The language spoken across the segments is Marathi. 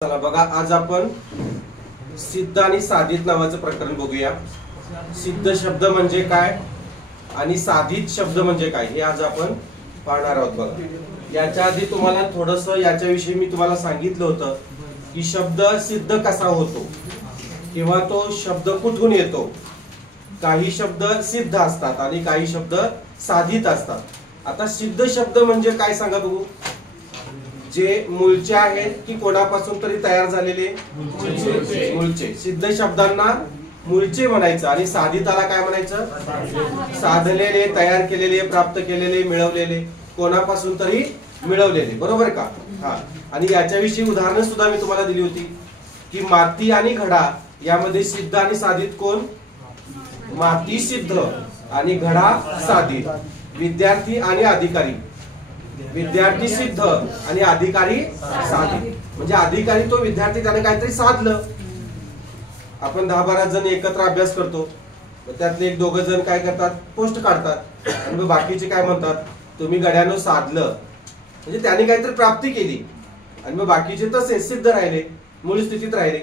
चला बघा, आज आपण सिद्ध आणि साधित नावाचं प्रकरण बघूया। सिद्ध शब्द म्हणजे काय आणि साधित शब्द म्हणजे काय हे आज आपण पाहणार आहोत। बघा, याच्या आधी तुम्हाला थोडंसं याच्याविषयी मी तुम्हाला सांगितलं होतं की शब्द सिद्ध कसा होतो किंवा तो शब्द कुठून येतो। काही शब्द सिद्ध असतात आणि काही शब्द साधित असतात। आता सिद्ध शब्द म्हणजे काय सांगा बघू। जे मूळचे आहेत की कोणापासून तरी तयार झालेले मूळचे। सिद्ध शब्दांना मूळचे म्हणायचं आणि साधिताला काय म्हणायचं? साधलेले, तयार केलेले, प्राप्त केलेले, मिळवलेले, कोणापासून तरी मिळवलेले, बरोबर का? हा, आणि याच्याविषयी उदाहरणं सुद्धा मी तुम्हाला दिली होती की माती आणि घडा यामध्ये सिद्ध आणि साधित कोण? माती सिद्ध आणि घडा साधित। विद्यार्थी आणि अधिकारी, विद्यार्थी सिद्ध आणि अधिकारी साधित। म्हणजे अधिकारी तो विद्यार्थी, त्याने काहीतरी साधलं। आपण 10-12 जण एकत्र अभ्यास करतो, त्यातले एक दोघं जण काय करतात? पोस्ट काढतात आणि मग बाकीचे काय म्हणतात? तुम्ही गड्यानं साधलं, म्हणजे त्याने काहीतरी प्राप्ती केली आणि मग बाकीचे तसे सिद्ध राहिले, मूळ स्थितीत राहिले।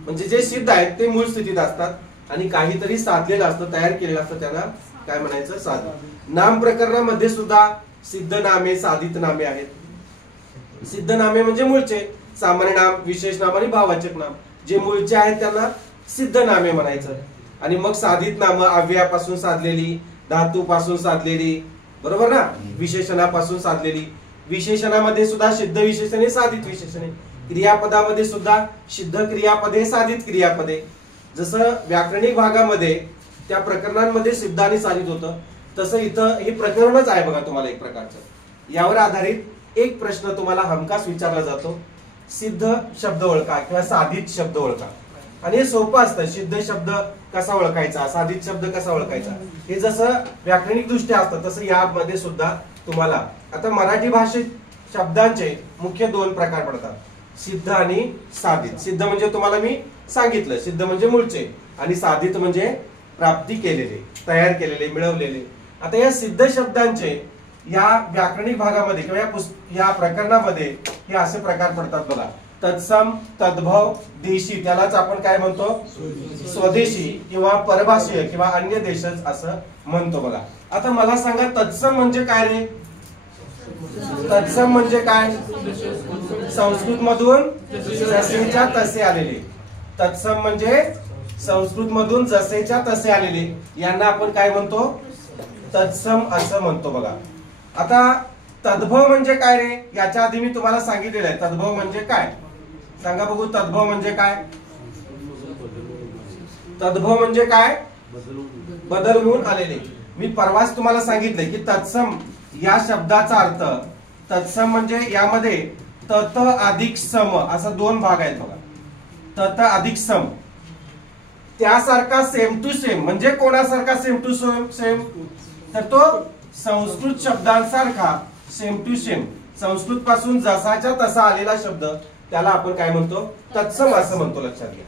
म्हणजे जे सिद्ध आहेत ते मूळ स्थितीत असतात आणि काहीतरी साधलेलं असतं, तयार केलेलं असतं, त्यांना काय म्हणायचं? साधित। नाम प्रकरणामध्ये सुद्धा सिद्ध नामे, साधित नामे आहेत। सिद्ध नामे म्हणजे मूळचे, सामान्य नाम, विशेष नाम आणि भाववाचक नाम। जे मूळचे आहेत त्यांना सिद्ध नामे म्हणायचं। आणि मग साधित नाम अव्ययापासून साधलेली, धातूपासून साधलेली, बरोबर ना? विशेषणापासून साधलेली। विशेषणामध्ये सुद्धा सिद्ध विशेषणे, साधित विशेषणे। क्रियापदामध्ये सुद्धा सिद्ध क्रियापदे, साधित क्रियापदे। जसं व्याकरणिक भागामध्ये त्या प्रकरणांमध्ये सिद्ध आणि साधित होतं, तसं इथं हे प्रकरणच आहे बघा तुम्हाला एक प्रकारचं। यावर आधारित एक प्रश्न तुम्हाला हमखास विचारला जातो, सिद्ध शब्द ओळखा किंवा साधित शब्द ओळखा। आणि हे सोपं असतं, सिद्ध शब्द कसा ओळखायचा, साधित शब्द कसा ओळखायचा, हे जसं व्याकरणिक दृष्ट्या असतं तसं यामध्ये सुद्धा तुम्हाला। आता मराठी भाषेत शब्दांचे मुख्य 2 प्रकार पडतात, सिद्ध आणि साधित। सिद्ध म्हणजे तुम्हाला मी सांगितलं, सिद्ध म्हणजे मूळचे आणि साधित म्हणजे प्राप्ती केलेले, तयार केलेले, मिळवलेले। आता या सिद्ध शब्दांचे या व्याकरणिक भागामध्ये किंवा या प्रकरणामध्ये हे असे प्रकार पडतात बघा। तत्सम, तद्भव, देशी, त्यालाच आपण काय म्हणतो? स्वदेशी किंवा परभाषीय किंवा अन्य देशज असं म्हणतो बघा। आता मला सांगा, तत्सम म्हणजे काय रे? तत्सम म्हणजे काय? संस्कृत मधून जसेच्या तसे आलेले। तत्सम म्हणजे संस्कृत मधून जसेच्या तसे आलेले, यांना आपण काय म्हणतो? तत्सम असं म्हणतो बघा। आता तद्भव म्हणजे काय रे? याच्या आधी मी तुम्हाला सांगितलेलं आहे तद्भव म्हणजे काय। सांगा बघू, तद्भव म्हणजे काय? तद्भव म्हणजे काय? बदल होऊन आलेले। मी परवाच तुम्हाला सांगितले की तत्सम या शब्दाचा अर्थ, तत्सम म्हणजे यामध्ये तत अधिक सम असा 2 भाग आहेत बघा। तत अधिक सम, त्यासारखा सेम टू सेम। म्हणजे कोणासारखा सेम टू सेम? तर तो संस्कृत शब्दांसारखा सेम टू सेम, संस्कृत पासून जसाच्या तसा आलेला शब्द, त्याला आपण काय म्हणतो? तत्सम असं म्हणतो, लक्षात घ्या।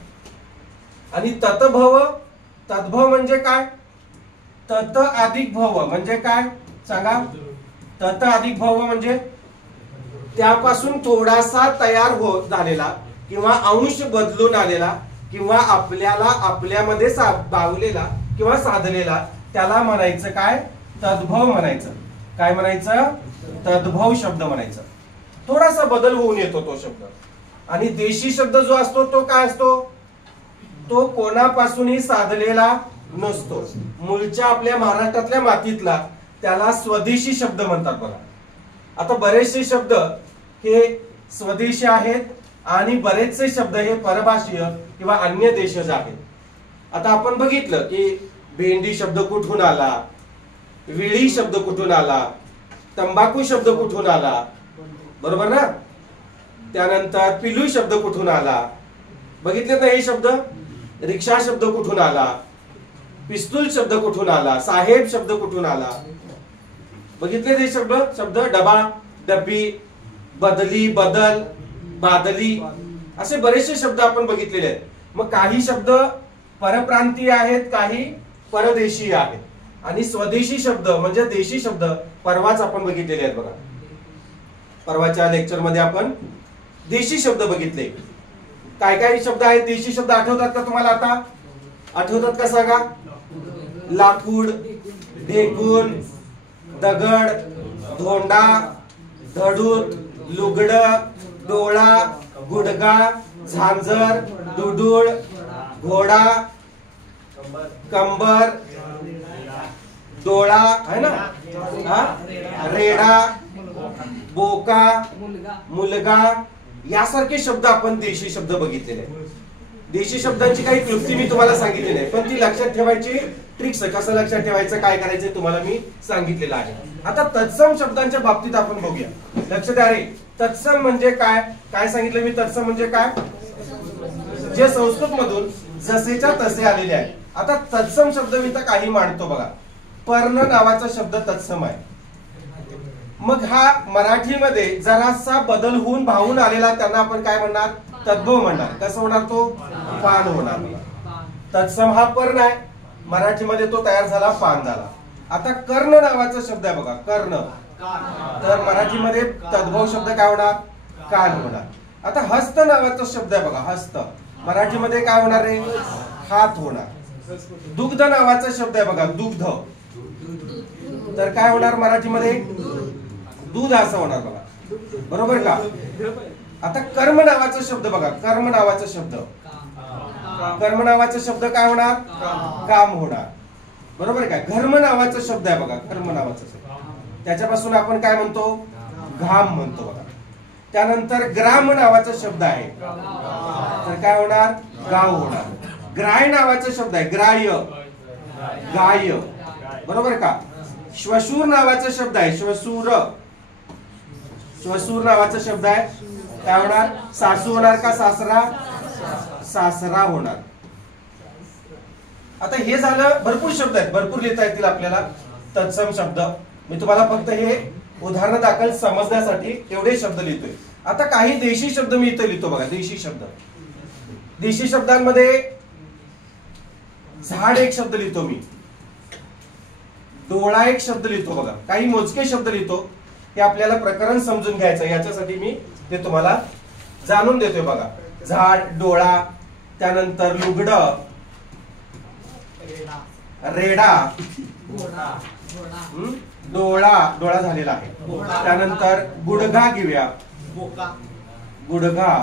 आणि ततभव, तद्भव म्हणजे काय? तत अधिक भव म्हणजे काय सांगा? तत अधिक भव म्हणजे त्यापासून थोडासा तयार झालेला किंवा अंश बदलून आलेला किंवा आपल्याला आपल्यामध्ये बावलेला किंवा साधलेला, त्याला म्हणायचं काय? तद्भव म्हणायचं। काय म्हणायचं? तद्भव शब्द म्हणायचं। थोडासा बदल होऊन येतो तो शब्द। आणि देशी शब्द जो असतो तो काय असतो? तो कोणापासूनही साधलेला नसतो, मूळच्या आपल्या महाराष्ट्रातल्या मातीतला, त्याला स्वदेशी शब्द म्हणतात बघा। आता बरेचसे शब्द हे स्वदेशी आहेत आणि बरेचसे शब्द हे परभाषीय किंवा अन्य देशज आहेत। आता आपण बघितलं की भेंडी शब्द कुठून आला, विळी शब्द कुठून आला, तंबाखू शब्द कुठून आला, बरोबर ना? त्यानंतर पिलू शब्द कुठून आला, बघितले ना हे शब्द? रिक्षा शब्द कुठून आला, पिस्तूल शब्द कुठून आला, साहेब शब्द कुठून आला, बघितले ते शब्द? डबा, डब्बी, बदली, बदल, बादली, असे बरेचसे शब्द आपण बघितलेले आहेत। मग काही शब्द परप्रांतीय आहेत, काही परदेशी आहेत। आणि स्वदेशी शब्द म्हणजे देशी शब्द परवाच आपण बघितलेले आहेत बघा। परवाच्या लेक्चर मध्ये आपण देशी शब्द बघितले काय काय शब्द आहेत देशी शब्द आठवतात का तुम्हाला? आता आठवतात का सांगा? लाकूड, ढेकूण, दगड, धोंडा, धडूत, लुगड, डोळा, गुडगा, झांजर, दुडुळ, घोडा, कंबर, डोळा है ना, रेडा, बोका, मुलगा, यासारखे शब्द आपण देशी शब्द बघितलेले आहेत. देशी शब्दांची काही क्लुप्ती मी तुम्हाला सांगितली नाही, पण ती लक्षात ठेवायची ट्रिक्स कसं लक्षात ठेवायचं काय करायचं तुम्हाला मी सांगितलेलं आहे. आता तत्सम शब्दांच्या बाबतीत आपण बघूया. लक्ष द्या रे, तत्सम म्हणजे काय? काय सांगितलं मी? तत्सम म्हणजे काय? जे संस्कृत मधून जसेच्या तसे आलेले आहे. आता तत्सम शब्द मी तर काही मांडतो बघा. पर्ण नावाचा शब्द तत्सम आहे. मग हा मराठीमध्ये जरासा बदल होऊन भावून आलेला त्यांना आपण काय म्हणणार? तद्भव म्हणणार. कसं होणार? तो पान होणार. तत्सम हा पर्ण आहे, मराठीमध्ये तो तयार झाला पान झाला. आता कर्ण नावाचा शब्द आहे बघा, कर्ण, तर मराठीमध्ये तद्भव शब्द काय होणार? कान होणार. आता हस्त नावाचा शब्द आहे बघा, हस्त, मराठीमध्ये काय होणार रे? हात होणार. दुग्ध नावाचा शब्द आहे बघा, दुग्ध, तर काय होणार मराठीमध्ये? दूध असं होणार बघा, बरोबर का? आता कर्म नावाचा शब्द बघा, कर्म नावाचा शब्द, कर्म नावाचा शब्द काय होणार? काम होणार, बरोबर काय? घर्म नावाचा शब्द आहे बघा, कर्म नावाचा शब्द, त्याच्यापासून आपण काय म्हणतो? घाम म्हणतो बघा. त्यानंतर ग्राम नावाचा शब्द आहे, तर काय होणार? गाव होणार. ग्राय नावाचा शब्द आहे, ग्राह्य, गाय, बरोबर का? श्वशूर नावाचा शब्द आहे, श्वशूर, श्वशूर नावाचा शब्द आहे, काय होणार? सासू होणार का सासरा? सासरा होणार. आता हे झालं, भरपूर शब्द आहेत, भरपूर लिहिता येतील आपल्याला तत्सम शब्द. मी तुम्हाला फक्त हे उदाहरण दाखल समजण्यासाठी एवढे शब्द लिहितोय. आता काही देशी शब्द मी इथे लिहितो बघा, देशी शब्द. देशी शब्दांमध्ये झाड एक शब्द लिहितो मी, डोळा एक शब्द लिहितो बघा, काही मोजके शब्द लिहितो, हे आपल्याला प्रकरण समजून घ्यायचं, याच्यासाठी मी ते तुम्हाला जाणून देतोय बघा. झाड, डोळा, त्यानंतर लुगड, रेडा, डोळा, डोळा झालेला आहे. त्यानंतर गुडघा घेऊया, गुडघा,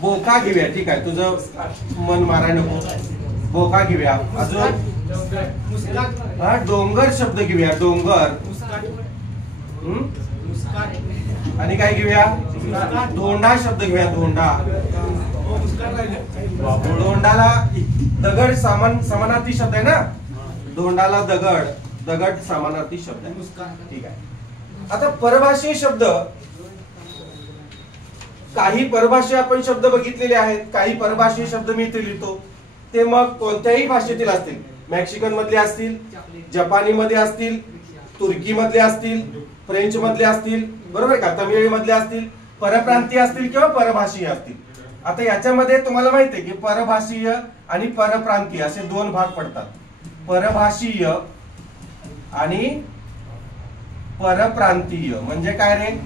बोका घेऊया, ठीक आहे, तुझं मन मारा नको, बोका घेऊया. अजून डोंगर शब्द घेऊया, डोंगर, आणि काय घेऊया? धोंडा शब्द घेऊया, धोंडा. धोंडाला दगड समानार्थी शब्द आहे ना, धोंडाला दगड, दगड समानार्थी शब्द आहे, ठीक आहे. आता परभाषीय शब्द, काही परभाषा आपण शब्द बघितलेले आहेत, काही परभाषीय शब्द मी इथे लिहितो, ते मग कोणत्याही भाषेतील असतील, मेक्सिकन मधले असतील, जपानी मध्ये असतील, तुर्की मधले असतील, फ्रेंच मधले असतील, बरोबर का, तमिळ मधले असतील, परप्रांतीय असतील किंवा परभाषीय असतील. आता याच्यामध्ये तुम्हाला माहिती आहे की परभाषीय आणि परप्रांतीय असे दोन भाग पडतात. परभाषीय आणि परप्रांतीय म्हणजे काय रे?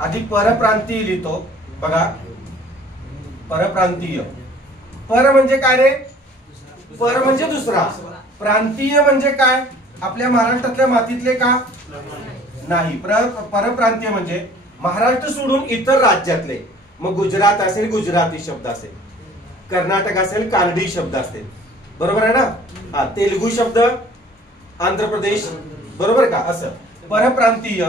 आधी परप्रांतीय लिहितो बघा, परप्रांतीय. पर म्हणजे काय रे? पर म्हणजे दुसरा. प्रांतीय म्हणजे काय? आपल्या महाराष्ट्रातल्या मातीतले का? नाही. परप्रांतीय म्हणजे महाराष्ट्र सोडून इतर राज्यातले, मग गुजरात असेल गुजराती शब्द असेल, कर्नाटक असेल कानडी शब्द असेल, बरोबर आहे ना? हा, तेलुगू शब्द आंध्र प्रदेश, बरोबर का? असं परप्रांतीय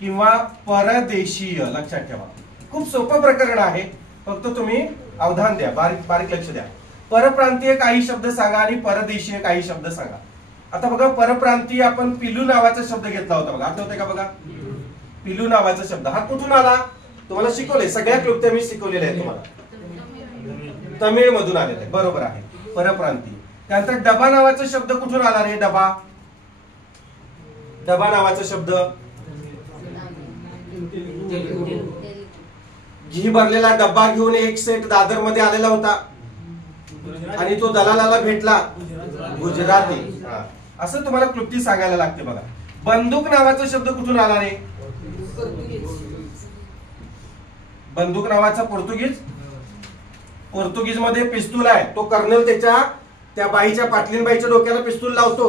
किंवा परदेशीय लक्षात ठेवा. खूप सोपं प्रकरण आहे, फक्त तुम्ही अवधान द्या, बारीक बारीक लक्ष द्या. परप्रांतीय काही शब्द सांगा आणि परदेशीय काही शब्द सांगा. आता बघा, परप्रांतीय आपण पिलू नावाचा शब्द घेतला होता बघा, आठवतंय का? बघा, पिलू नावाचा शब्द हा कुठून आला? तुम्हाला शिकवले, सगळ्या क्लुप्त्या मी शिकवलेल्या आहेत तुम्हाला, तमिळ मधून आलेले आहे, बरोबर आहे, परप्रांतीय. त्यानंतर डबा नावाचा शब्द कुठून आला रे? डबा, डबा नावाचा शब्द घी भरलेला डब्बा घेऊन एक सेट दादर मध्ये आलेला होता आणि तो दलालाला भेटला, गुजराती. असं तुम्हाला क्लुप्ती सांगायला लागते बघा. बंदूक नावाचा शब्द कुठून आला रे? बंदूक नावाचा पोर्तुगीज मध्ये पिस्तूल आहे, तो कर्नल त्या बाईच्या पाटलीनबाईच्या डोक्याला पिस्तूल लावतो,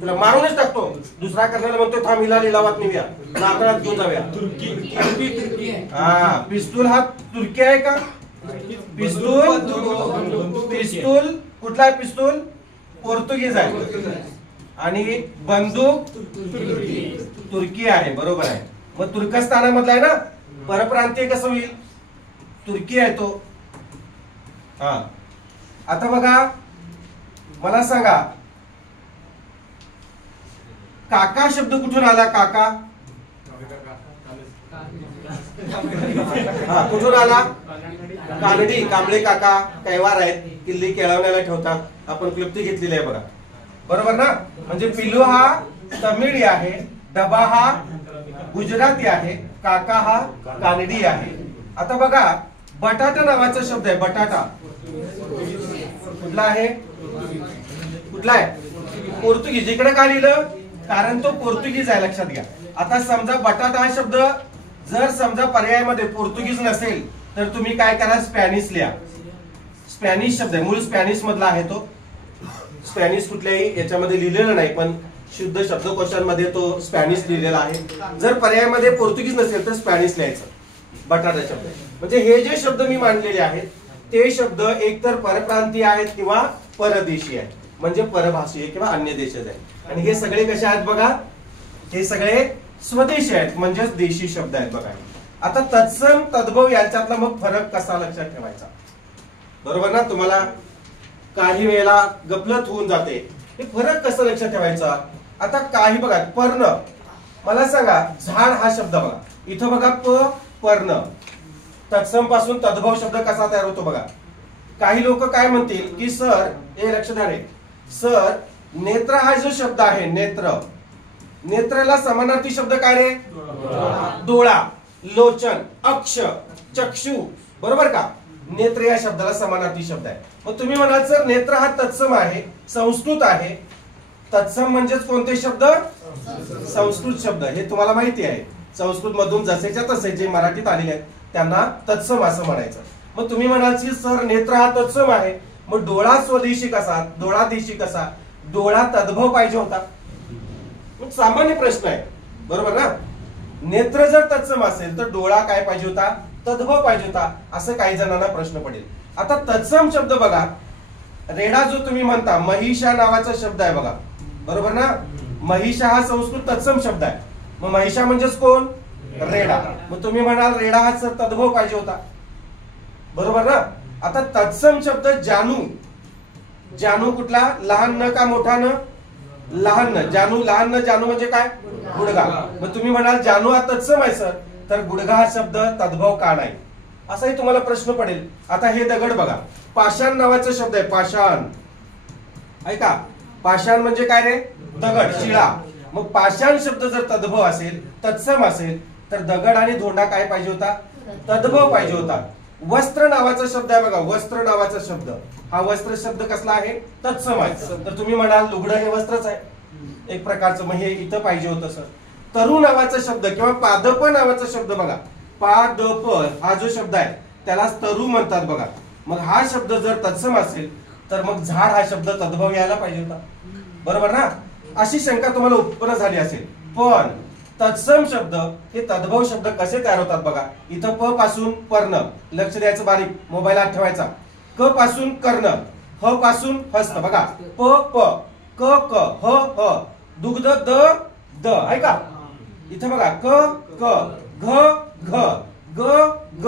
तुला मारूनच टाकतो. दुसरा कर्नल म्हणतो थांब हिला लिलावात नेऊया, नातळात घेऊन जाऊया. हा, पिस्तूल हा तुर्की आहे का? पिस्तूल कुठला आहे? पिस्तूल पोर्तुगीज आहे आणि बंदूक तुर्की आहे. बरोबर आहे. मग तुर्कस्तानामधला आहे ना, परप्रांतीय कसं होईल? तुर्की आहे तो. हा, आता बघा मला सांगा, काका शब्द कुठून आला? काका हा कुठून आला? कानडी, कांबळे काका कैवार आहेत, किल्ली केळवण्याला ठेवतात. आपण क्लुप्ती घेतलेली आहे बघा. बरोबर ना? म्हणजे पिल्लू हा तमिळी आहे, डबा हा गुजराती आहे, काका हा कानडी आहे. आता बघा, बटाटा नावाचा शब्द आहे. बटाटा कुठला आहे? कुठला आहे? पोर्तुगीज. इकडे का लिहिलं? कारण तो पोर्तुगीज आहे, लक्षात घ्या. आता समजा बटाटा हा शब्द जर समजा पर्यायामध्ये पोर्तुगीज नसेल तर तुम्ही काय करा? स्पॅनिश लिहा. स्पॅनिश शब्द आहे, मूळ स्पॅनिश मधला आहे तो. स्पॅनिश कुठल्याही याच्यामध्ये लिहिलेलं नाही, पण शुद्ध शब्दकोशांमध्ये तो स्पॅनिश लिहिलेला आहे. जर पर्यायामध्ये पोर्तुगीज नसेल तर स्पॅनिश लिहायचं. बटाटा शब्द म्हणजे हे जे शब्द मी मांडलेले आहेत ते शब्द एकतर परप्रांतीय आहेत किंवा परदेशी आहेत, म्हणजे परभाषीय किंवा अन्य देशाचे आहेत. आणि हे सगळे कसे आहेत बघा? हे सगळे स्वदेशी आहेत, म्हणजेच देशी शब्द आहेत बघा. आता तत्सम तद्भव यांच्यातला मग फरक कसा लक्षात ठेवायचा? बरोबर ना? तुम्हाला काही वेळेला गफलत होऊन जाते, हे फरक कसं लक्षात ठेवायचा? आता काही बघा, पर्ण, मला सांगा झाड हा शब्द बघा, इथं बघा पर्ण, तत्सम पासून तद्भव शब्द कसा तयार होतो बघा. काही लोक काय म्हणतील की सर, हे लक्षात आले सर, नेत्र हा जो शब्द आहे, नेत्रला समानार्थी शब्द काय रे? डोळा, लोचन, अक्ष, चक्षु. बरोबर का? नेत्र या शब्दाला समानार्थी शब्द आहे. मग तुम्ही म्हणाल सर नेत्र हा तत्सम आहे, संस्कृत आहे. तत्सम म्हणजेच कोणते शब्द? संस्कृत शब्द. हे तुम्हाला माहिती आहे. संस्कृत मधून जसेच्या तसे जे मराठीत आलेले आहेत त्यांना तत्सम असं म्हणायचं. मग तुम्ही म्हणाल की सर नेत्र हा तत्सम आहे, मग डोळा स्वदेशी कसा? डोळा देशी कसा? डोळा तद्भव पाहिजे होता. मग सामान्य प्रश्न आहे. बरोबर ना? नेत्र जर तत्सम असेल तर डोळा काय पाहिजे होता? तद्भव पाहिजे होता. असं काही जणांना प्रश्न पडेल. आता तत्सम शब्द बघा, रेडा जो तुम्ही म्हणता, महिषा नावाचा शब्द आहे बघा. बरोबर ना? महिषा हा संस्कृत तत्सम शब्द आहे. मग महिषा म्हणजेच कोण? रेडा. मग तुम्ही म्हणाल रेडा हा सर तद्भव पाहिजे होता. बरोबर ना? आता तत्सम शब्द जानू, जानू कुठला? लहान न का मोठा न? लहान न. जानू लहान न. जानू म्हणजे काय? गुडघा. मग तुम्ही म्हणाल जानू हा तत्सम आहे सर, तर गुडघा हा शब्द तद्भव का नाही? असाही तुम्हाला प्रश्न पडेल. आता हे दगड बघा, पाषाण नावाचा शब्द आहे. पाषाण ऐका, पाषाण म्हणजे काय रे? दगड, शिळा. मग पाषाण शब्द जर तद्भव असेल, तत्सम असेल, तर दगड आणि धोंडा काय पाहिजे होता? तद्भव पाहिजे होता. वस्त्र नावाचा शब्द आहे बघा, वस्त्र नावाचा शब्द, हा वस्त्र शब्द कसला आहे? तत्सम आहे. तर तुम्ही म्हणाल लुगडं हे वस्त्रच आहे एक प्रकारचं, मग हे इथं पाहिजे होतं सर. तरु नावाचा शब्द किंवा पादप नावाचा शब्द बघा, पादप हा जो शब्द आहे त्याला तरु म्हणतात बघा. मग हा शब्द जर तत्सम असेल तर मग झाड हा शब्द तद्भव यायला पाहिजे होता. बरोबर ना? अशी शंका तुम्हाला उत्पन्न झाली असेल. पण तत्सम शब्द हे तद्भव शब्द कसे तयार होतात बघा. इथं प पासून पर्ण, लक्ष द्यायचं बारीक, मोबाईलात ठेवायचा. क पासून कर्ण, ह पासून हस्त बघा, प प, क क, ह ह, दुग्ध द द. ऐका इथं बघा, क क, घ घ, ग ग,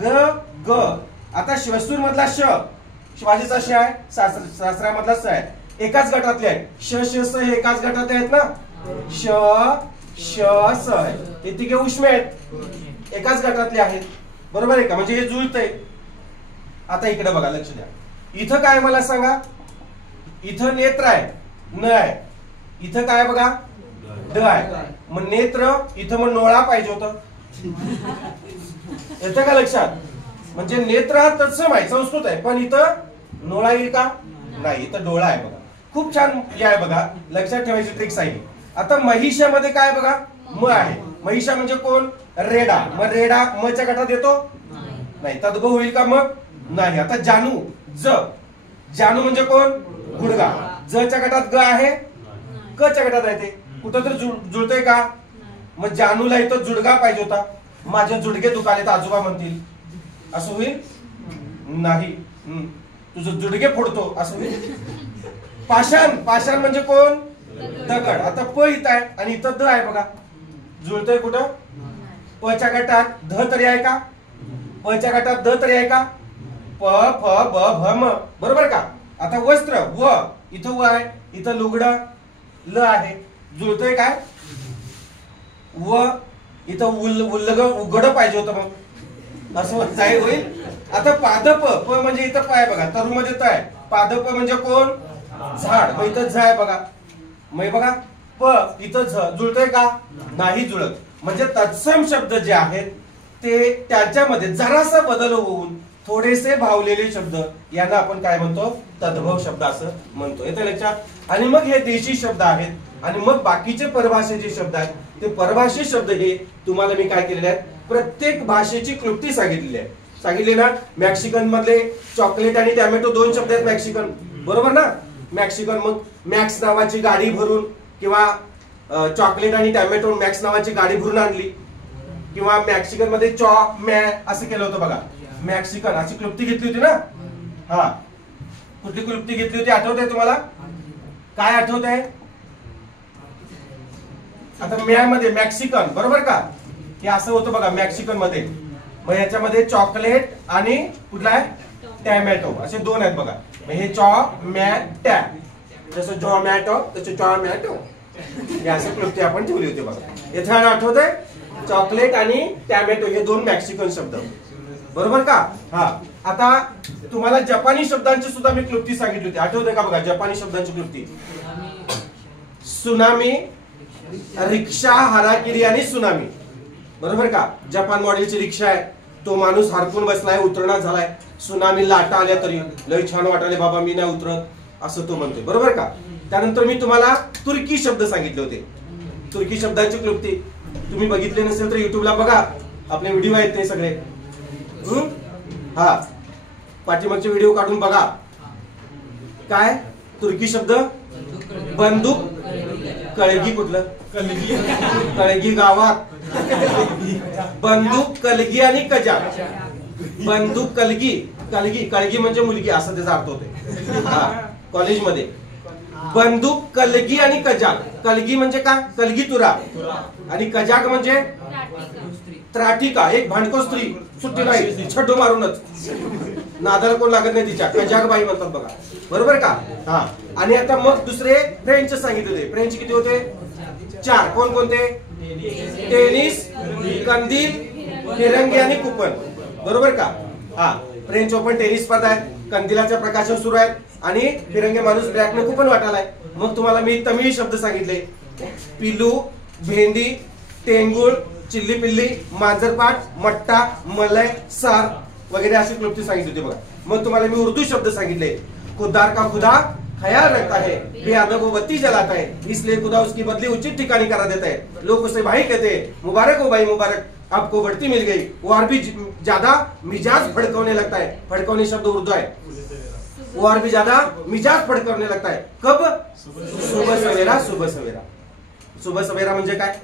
ग ग. आता शिवसूर मधला श, शिवाजीचा श आहे, सासऱ्यामधला स आहे, एकाच गटातले आहेत. श श स हे एकाच गटातले आहेत ना. श श स आहे, हे तिघे उष्मे आहेत, एकाच गटातले आहेत. बरोबर आहे का? म्हणजे हे जुळतंय. आता इकडे बघा, लक्ष द्या. इथं काय मला सांगा? इथं नेत्र आहे, न आहे. इथं काय बघा? ड आहे. मग नेत्र, इथं मग नोळा पाहिजे होतं. येतं का लक्षात? म्हणजे नेत्र हा तत्सम आहे, संस्कृत आहे, पण इथं नोळा येईल का? नाही, इथं डोळा आहे बघा. खूप छान हे आहे बघा, लक्षात ठेवायची ट्रिक्स आहे. आता महिषामध्ये काय बघा? म आहे. महिषा म्हणजे कोण? रेडा, मग रेडा मच्या गटात येतो नाही, तद्भव होईल का मग नाही. आता जानू, जानू म्हणजे कोण गुडगा, जच्या गटात ग आहे, क च्या गटात आहे, ते कुठं तर जुळतोय का, मग जानूला इथं जुडगा पाहिजे होता, माझे जुडगे दुखाले तर आजोबा म्हणतील, असं होईल नाही. तुझं जुडगे फोडतो असं होईल. पाषाण, पाषाण म्हणजे कोण दगड. आता प इथं आहे आणि इथं द आहे बघा, जुळतोय कुठं, प च्या गटात ध तरी आहे का, प च्या गटात द तरी आहे का, प फ ब भ म, बरोबर का. आता वस्त्र, व इथं व आहे, इथं लुगडं ल आहे, जुळतोय काय, व इथं उल्लग उघड पाहिजे होतं मग असं जाय होईल. आता पादप, प म्हणजे इथं पाय बघा, तरु मध्ये त आहे, पादप म्हणजे कोण झाड, मग इथं झ आहे बघा, मग बघा प इथं झ, जुळतोय का नाही जुळत. म्हणजे तत्सम शब्द जे आहेत ते त्याच्यामध्ये जरासा बदल होऊन थोडेसे भावलेले शब्द यांना आपण काय म्हणतो, तद्भव शब्द असं म्हणतो. येतं लक्षात. आणि मग हे देशी शब्द आहेत आणि मग बाकीचे परभाषेचे शब्द आहेत, ते परभाषी शब्द हे तुम्हाला मी काय केलेले आहेत, प्रत्येक भाषेची क्लृप्ती सांगितलेली आहे. सांगितले ना, मॅक्सिकन मधले चॉकलेट आणि टॅमॅटो दोन शब्द आहेत मॅक्सिकन, बरोबर ना. मॅक्सिकन, मग मॅक्स नावाची गाडी भरून, किंवा चॉकलेट आणि टॅमॅटो मॅक्स नावाची गाडी भरून आणली, किंवा मॅक्सिकन मध्ये चॉ मॅ असं केलं होतं बघा, मॅक्सिकन अशी क्लृप्ती घेतली होती ना. हा, कुठली क्लृप्ती घेतली होती आठवत आहे तुम्हाला, काय आठवत आहे. आता म्या मध्ये मॅक्सिकन, बरोबर का, हे असं होतं बघा मॅक्सिकन मध्ये. मग याच्यामध्ये चॉकलेट आणि कुठला आहे टॅमॅटो, असे दोन आहेत बघा. हे चॉ मॅ टॅ, जसं जॉमॅटो तसं टॉमॅटो, हे असे क्लृप्ती आपण ठेवली होती बघा. याच्या आठवत आहे, चॉकलेट आणि टॅमॅटो हे दोन मॅक्सिकन शब्द, बरोबर का. हा, आता तुम्हाला जपानी शब्दांची सुद्धा मी क्लृप्ती सांगितली होती, आठवते का बघा जपानी शब्दांची क्लृप्ती. सुनामी, रिक्षा, हाराकिरी आणि सुनामी, बरोबर का. जपान मॉडेलची रिक्षा आहे, तो माणूस हरकून बसलाय, उतरणार झालाय, सुनामी लाटा आल्या तरी लय छान वाटाले बाबा मी नाही उतरत, असं तो म्हणतोय, बरोबर का. त्यानंतर मी तुम्हाला तुर्की शब्द सांगितले होते, तुर्की शब्दांची क्लृप्ती तुम्ही बघितले नसेल तर युट्यूबला बघा, आपले व्हिडिओ आहेत ते सगळे. हा, पाठीमागचे व्हिडिओ काढून बघा. काय तुर्की शब्द, बंदूक, कळगी, कुठलं कळगी गावात, बंदूक, कलगी आणि कजाक. बंदूक, कलगी, कलगी, कळगी म्हणजे मुलगी असं त्याचा अर्थ होते कॉलेजमध्ये. बंदूक, कलगी आणि कजाक. कलगी म्हणजे काय, कलगी तुरा, आणि कजाक म्हणजे त्राटिका, एक भांडको स्त्री, सुट्टी नाही, छड्डू मारूनच, नादाला कोण लागत नाही तिच्या, कजाक बाई म्हणतात बघा, बरोबर का. हा, आणि आता मग दुसरे फ्रेंच सांगितले. फ्रेंच किती होते, चार. कोण कोणते, टेनिस, कंदील, तिरंगी आणि कुपन, बरोबर का. हा, फ्रेंच ओपन टेनिस स्पर्धा आहे, कंदिलाच्या प्रकाशन सुरू आहेत आणि फिरंगी माणूस ब्लॅकने कुपन वाटालाय. मग तुम्हाला मी तमिळ शब्द सांगितले, पिलू, भेंडी, टेंगुळ, चिल्ली पिल्ली, मांजरपाट, मट्टा, मलय, सार वगैरे अशी क्लृप्ती सांगितली होती बघा. मग तुम्हाला मी उर्दू शब्द सांगितले, खुदार का खुदा ख्याल रखता है, बेअदब वो बत्ती जलाता है, इसलिए खुदा उसकी बदली उचित ठिकानी करा देता है, लोग उसे भाई कहते हैं, मुबारक हो भाई मुबारक, आपको बढ़ती मिल गई. वो और भी ज्यादा मिजाज फड़कने लगता है, फड़कने शब्द उर्दू है, वो और भी ज्यादा मिजाज फड़कने लगता है. कब, सुबह सवेरा. सुबह सवेरा, सुबह सवेरा म्हणजे काय,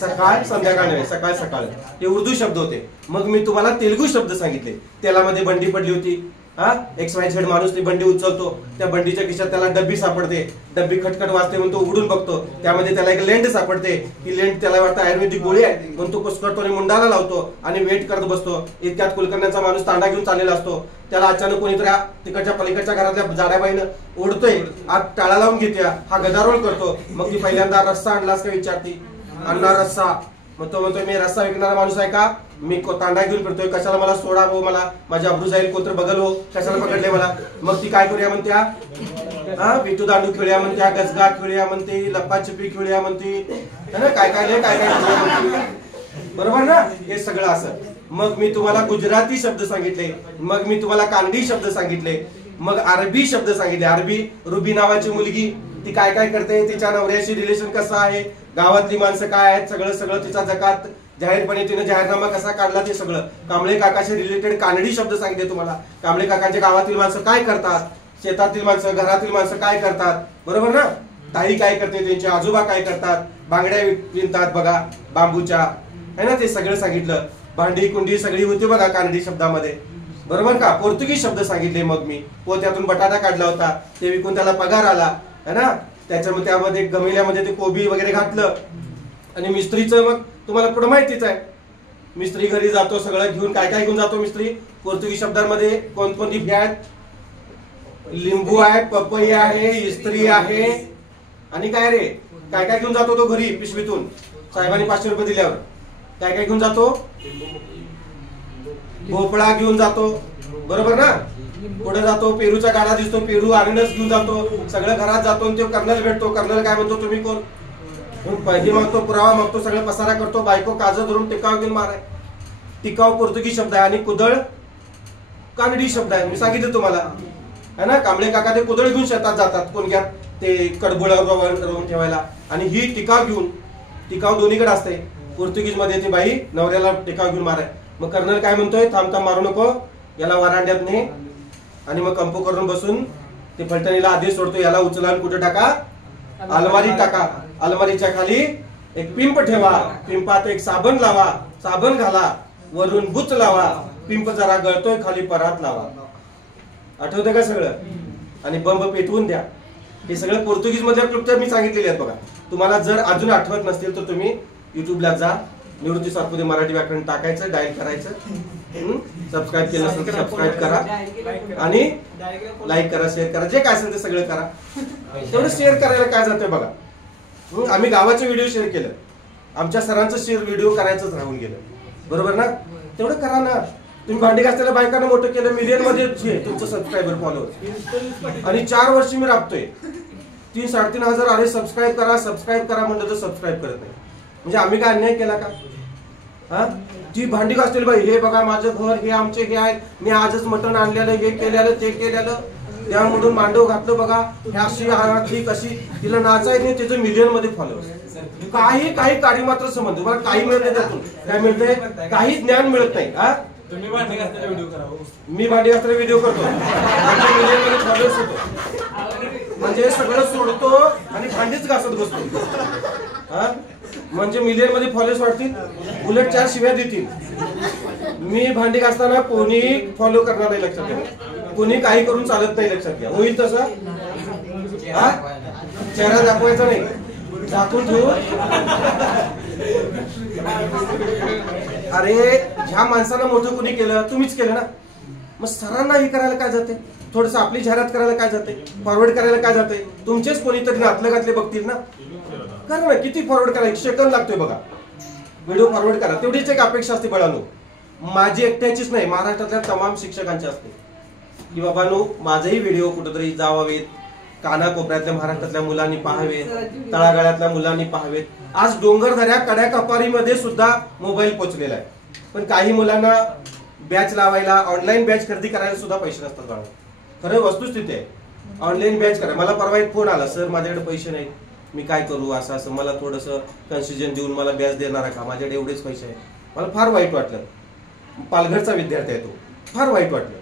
सकाळ, संध्याकाळ नव्हे, सकाळ सकाळ, हे उर्दू शब्द होते. मग मी तुम्हाला तेलुगू शब्द सांगितले. तेलामध्ये बंडी पडली होती, हा, XYZ माणूस ती बंडी उचलतो, त्या बंडीच्या खिशात त्याला डब्बी सापडते, डब्बी खटखट वाजते म्हणून तो उघडून बघतो, त्यामध्ये त्याला एक लेंड सापडते, ती लेंड त्याला वाटतं आयुर्वेदिक गोळी आहे म्हणून तो कुस्करतो आणि मुंडाला लावतो आणि वेट करत बसतो. इतक्यात कुलकर्ण्याचा माणूस तांडा घेऊन चाललेला असतो, त्याला अचानक कोणीतरी तिकडच्या पलीकडच्या घरातल्या जाड्याबाईनं ओढतोय, आत टाळा लावून घेते, हा गदारोळ करतो. मग ती पहिल्यांदा रस्सा आणलास का विचारते, आणणार रस्सा. मग तो म्हणतोय मी रस्सा विकणारा माणूस आहे का, मी तांडा घेऊन फिरतोय, कशाला मला सोडा हो, मला माझ्या अब्रू जाईल, कोत्र बघल हो, कशाला पकडले मला. मग ती काय करूया म्हणत्या, हा, विटू दांडू खेळूया म्हणत्या, गजगा खेळूया म्हणते, लप्पाछपी खेळूया म्हणते, काय काय काय काय, बरोबर ना. हे सगळं असं. मग मी तुम्हाला गुजराती शब्द सांगितले, मग मी तुम्हाला कानडी शब्द सांगितले, मग अरबी शब्द सांगितले. अरबी, रुबी नावाची मुलगी, ती काय काय करते, तिच्या नवऱ्याशी रिलेशन कसं आहे, गावातली माणसं काय आहेत, सगळं सगळं तिचा जकात जाहीरपणे तिने जाहीरनामा कसा काढला ते सगळं. कांबळे काकाशी रिलेटेड कानडी शब्द सांगितले तुम्हाला. कांबळे काकांच्या गावातील माणसं काय करतात, शेतातील माणसं, घरातील माणसं काय करतात, बरोबर ना. ताई काय करते, त्यांचे आजोबा काय करतात, बांगड्या विणतात बघा बांबूच्या, है ना, ते सगळं सांगितलं. भांडी कुंडी सगळी होती बघा कानडी शब्दामध्ये, बरोबर का. पोर्तुगीज शब्द सांगितले मग मी. पोत्यातून बटाटा काढला होता, ते विकून त्याला पगार आला, है ना. त्यामध्ये गमिल्यामध्ये ते कोबी वगैरे घातलं. आणि मिस्त्रीचं मग तुम्हाला पुढे माहितीच आहे. मिस्त्री घरी जातो, सगळं घेऊन. काय काय घेऊन जातो मिस्त्री पोर्तुगीज शब्दांमध्ये? कोणकोणती फी आहेत? लिंबू आहे, पपई आहे, इस्त्री आहे, आणि काय रे, काय काय घेऊन जातो तो घरी पिशवीतून साहेबांनी 500 रुपये दिल्यावर? काय काय घेऊन जातो? भोपळा घेऊन जातो, बरोबर ना. पुढे जातो, पेरूचा गाडा दिसतो, पेरू अननस घेऊन जातो. सगळं घरात जातो, तो कर्नल भेटतो. कर्नल काय म्हणतो, तुम्ही कोण? पैसे मागतो, पुरावा मागतो, सगळं पसारा करतो. बायको काजं धरून टिकाव घेऊन माराय. टिकाव पोर्तुगीज शब्द आहे आणि कुदळ कानडी शब्द आहे. मी सांगितलं तुम्हाला, है ना. कांबळे काका ते कुदळ घेऊन शेतात जातात, कोणग्यात ते कडबोळावर रवून ठेवायला. आणि ही टिकाव घेऊन, टिकाव दोन्हीकडे असते. पोर्तुगीज मध्ये ती बाई नवऱ्याला टिकाव घेऊन माराय. मग कर्नल काय म्हणतोय, थांब थांब मारू नको, याला वरांड्यात ने. आणि मग कंपो करून बसून ते फलटणीला आदेश सोडतो, याला उचला आणि कुठे टाका? अलमारीत टाका. अलमारीच्या खाली एक पिंप ठेवा, पिंपात एक साबण लावा, साबण घाला, वरून बुच लावा, पिंप जरा गळतोय खाली परात लावा. आठवतं का सगळं? आणि बंब पेटवून द्या. हे सगळं पोर्तुगीज मधल्या क्लुप्त मी सांगितलेले आहेत बघा. तुम्हाला जर अजून आठवत नसतील तर तुम्ही युट्यूबला जा, निवृत्ती सातपुते मराठी व्याकरण टाकायचं, डायल करायचं. सबस्क्राईब केलं असेल तर सबस्क्राईब करा आणि लाईक करा, शेअर करा, जे काय असेल ते सगळं करा. तेवढं शेअर करायला काय जातंय बघा. आम्ही गावाचे व्हिडिओ शेअर केलं, आमच्या सरांचं शेअर व्हिडिओ करायचंच राहून गेलं, बरोबर ना. तेवढं करा ना. तुम्ही भांडी घासलेल्या बायकांना मोठं केलं, मिलियन मध्ये तुमचं सबस्क्रायबर फॉलोअर्स. आणि 4 वर्ष मी राबतोय, 3-3.5 हजार आले. सबस्क्राईब करा म्हणलं तर सबस्क्राईब करत नाही. म्हणजे आम्ही काय अन्याय केला का? हा, ती भांडी घासलेली बाई, हे बघा माझं घर, हे आमचे हे आहेत, मी आजच मटण आणलेलं, हे केलेलं, ते केलेलं, त्यामधून मांडव घातलं बघा, ह्याशी कशी, तिला नाचायचं नाही, तिचं मिलियन मध्ये फॉलोअर्स. काही काळी मात्र संबंध. मला काही मिळत नाही त्यातून. काय मिळतंय? काही ज्ञान मिळत नाही. हा, तुम्ही भांडी घासलेला व्हिडिओ करा. मी भांडी घासलेला व्हिडिओ करतो, मिलियन मध्ये फॉलोअर्स होतो. म्हणजे सगळं सोडतो आणि भांडीच घासत बसतो. हा, म्हणजे मिलियन मध्ये फॉलोअर्स वाढतील, उलट 4 शिव्या देतील. मी भांडी घासताना कोणी फॉलो करणार नाही, लक्षात घ्या. कोणी काही करून चालत नाही, लक्षात घ्या. होईल तसं. हा, चेहरा दाखवायचा नाही, झाकून ठेवून. अरे ह्या माणसाला मोठं कोणी केलं? तुम्हीच केलं ना. मग सरांना हे करायला काय जाते? थोडस आपली जाहिरात करायला काय जाते? फॉरवर्ड करायला काय जाते? तुमचेच कोणीतरी नातलं घातले बघतील ना. करा ना. किती फॉरवर्ड करा? 1 सेकंद लागतोय बघा. व्हिडिओ फॉरवर्ड करा, तेवढीच एक अपेक्षा असते बळानो. माझी एकट्याचीच नाही, महाराष्ट्रातल्या तमाम शिक्षकांची असते की बाबांनो माझाही व्हिडिओ कुठेतरी जावावेत, कानाकोपऱ्यातल्या महाराष्ट्रातल्या मुलांनी पाहावेत, तळागाळातल्या मुलांनी पाहावेत. आज डोंगरदऱ्या कड्या कपारीमध्ये सुद्धा मोबाईल पोहोचलेला आहे. पण काही मुलांना बॅच लावायला, ऑनलाईन बॅच खरेदी करायला सुद्धा पैसे नसतात बाळा. खरं वस्तुस्थिती आहे. ऑनलाईन बॅच करा. मला परवा एक फोन आला, सर माझ्याकडे पैसे नाहीत, मी काय करू, असं असं, मला थोडंसं कन्सेशन देऊन मला बॅच देणार का? माझ्याकडे एवढेच पैसे आहे. मला फार वाईट वाटलं. पालघरचा विद्यार्थी आहे तो. फार वाईट वाटलं.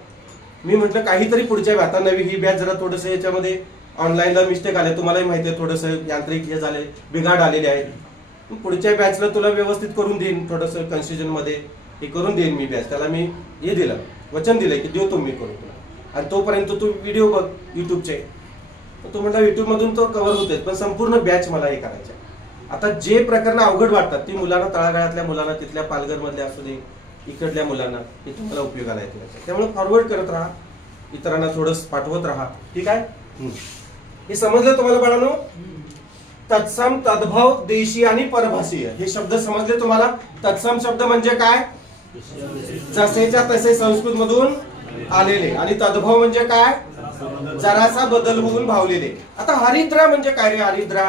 मी म्हटलं काहीतरी पुढच्या आता नवी ही बॅच जरा थोडंसं याच्यामध्ये ऑनलाईनला मिस्टेक आले, तुम्हालाही माहिती आहे, थोडंसं यांत्रिक हे झाले, बिघाड आलेले आहेत. पुढच्या बॅचला तुला व्यवस्थित करून देईन, थोडंसं कन्सेशन मध्ये हे करून देईन मी बॅच. त्याला मी हे दिलं, वचन दिलंय की देऊ मी करून तुला. आणि तोपर्यंत तू व्हिडिओ बघ युट्यूबचे. तो म्हटलं युट्यूब मधून तो कव्हर होते, पण संपूर्ण बॅच मला हे करायचे. आता जे प्रकरण अवघड वाटतात ती मुलांना, तळागाळातल्या मुलांना, तिथल्या पालघर मधल्या असू दे, इकडल्या मुलांना, हे तुम्हाला उपयोगाला येते. त्यामुळे फॉरवर्ड करत राहा, इतरांना थोडं पाठवत राहा. ठीक आहे? हे समजलं तुम्हाला बाळांनो? तत्सम, तद्भव, देशी आणि परभाषीय हे शब्द समजले तुम्हाला? तत्सम शब्द म्हणजे काय? जसेच्या तसे संस्कृत मधून आलेले. आणि तद्भव म्हणजे काय? जरासा बदल होऊन भावलेले. आता हरिद्रा म्हणजे काय रे? हरिद्रा,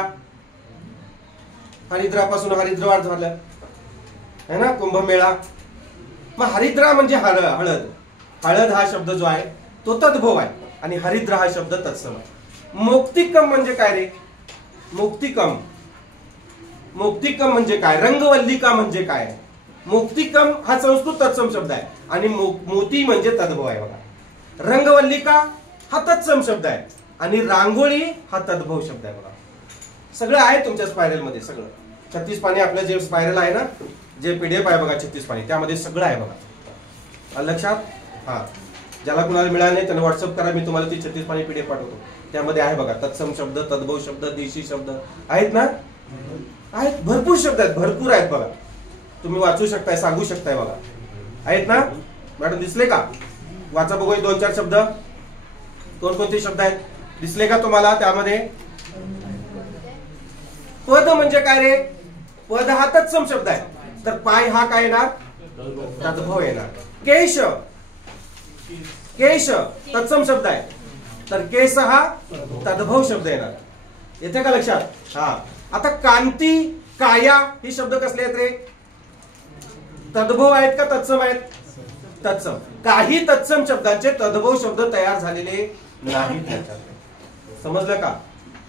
हरिद्रापासून हरिद्रवार झालं है ना, कुंभमेळा. मग हरिद्रा म्हणजे हळद. हळद हा शब्द जो आहे तो तद्भव आहे आणि हरिद्रा हा शब्द तत्सम आहे. मौक्तिकम म्हणजे काय रे? मौक्तिकम म्हणजे काय? रंगवल्लिका म्हणजे काय? मुक्तिकम हा संस्कृत तत्सम शब्द आहे आणि मोती म्हणजे तद्भव आहे बघा. रंगवल्लिका हा तत्सम शब्द आहे आणि रांगोळी हा तद्भव शब्द आहे बघा. सगळं आहे तुमच्या स्पायरल मध्ये. सगळं 36 पाणी आपलं जे स्पायरल आहे ना, जे पीडीएफ आहे बघा 36 पाणी, त्यामध्ये सगळं आहे बघा. लक्षात? हा, ज्याला कुणाला मिळालं नाही त्याला व्हॉट्सअप करा, मी तुम्हाला ती 36 पाणी पीडीएफ पाठवतो. त्यामध्ये आहे बघा तत्सम शब्द, तद्भव शब्द, देशी शब्द आहेत ना, आहेत, भरपूर शब्द आहेत, भरपूर आहेत बघा. तुम्ही वाचू शकताय, सांगू शकताय बघा. आहेत ना मॅडम? दिसले का? वाचा बघूया 2-4 शब्द. कोणकोणते शब्द आहेत दिसले का तुम्हाला? त्यामध्ये पद म्हणजे काय रे? पद हा तत्सम शब्द आहे, तर पाय हा काय येणार? तद्भव येणार. केश, केश तत्सम शब्द आहे, तर केस हा तद्भव शब्द येणार. येते का लक्षात? हा. आता कांती, काया हे शब्द कसले आहेत रे? तद्भव आहेत का तत्सम आहेत? तत्सम. काही तत्सम शब्दांचे तद्भव शब्द तयार झालेले नाहीत. समजलं का?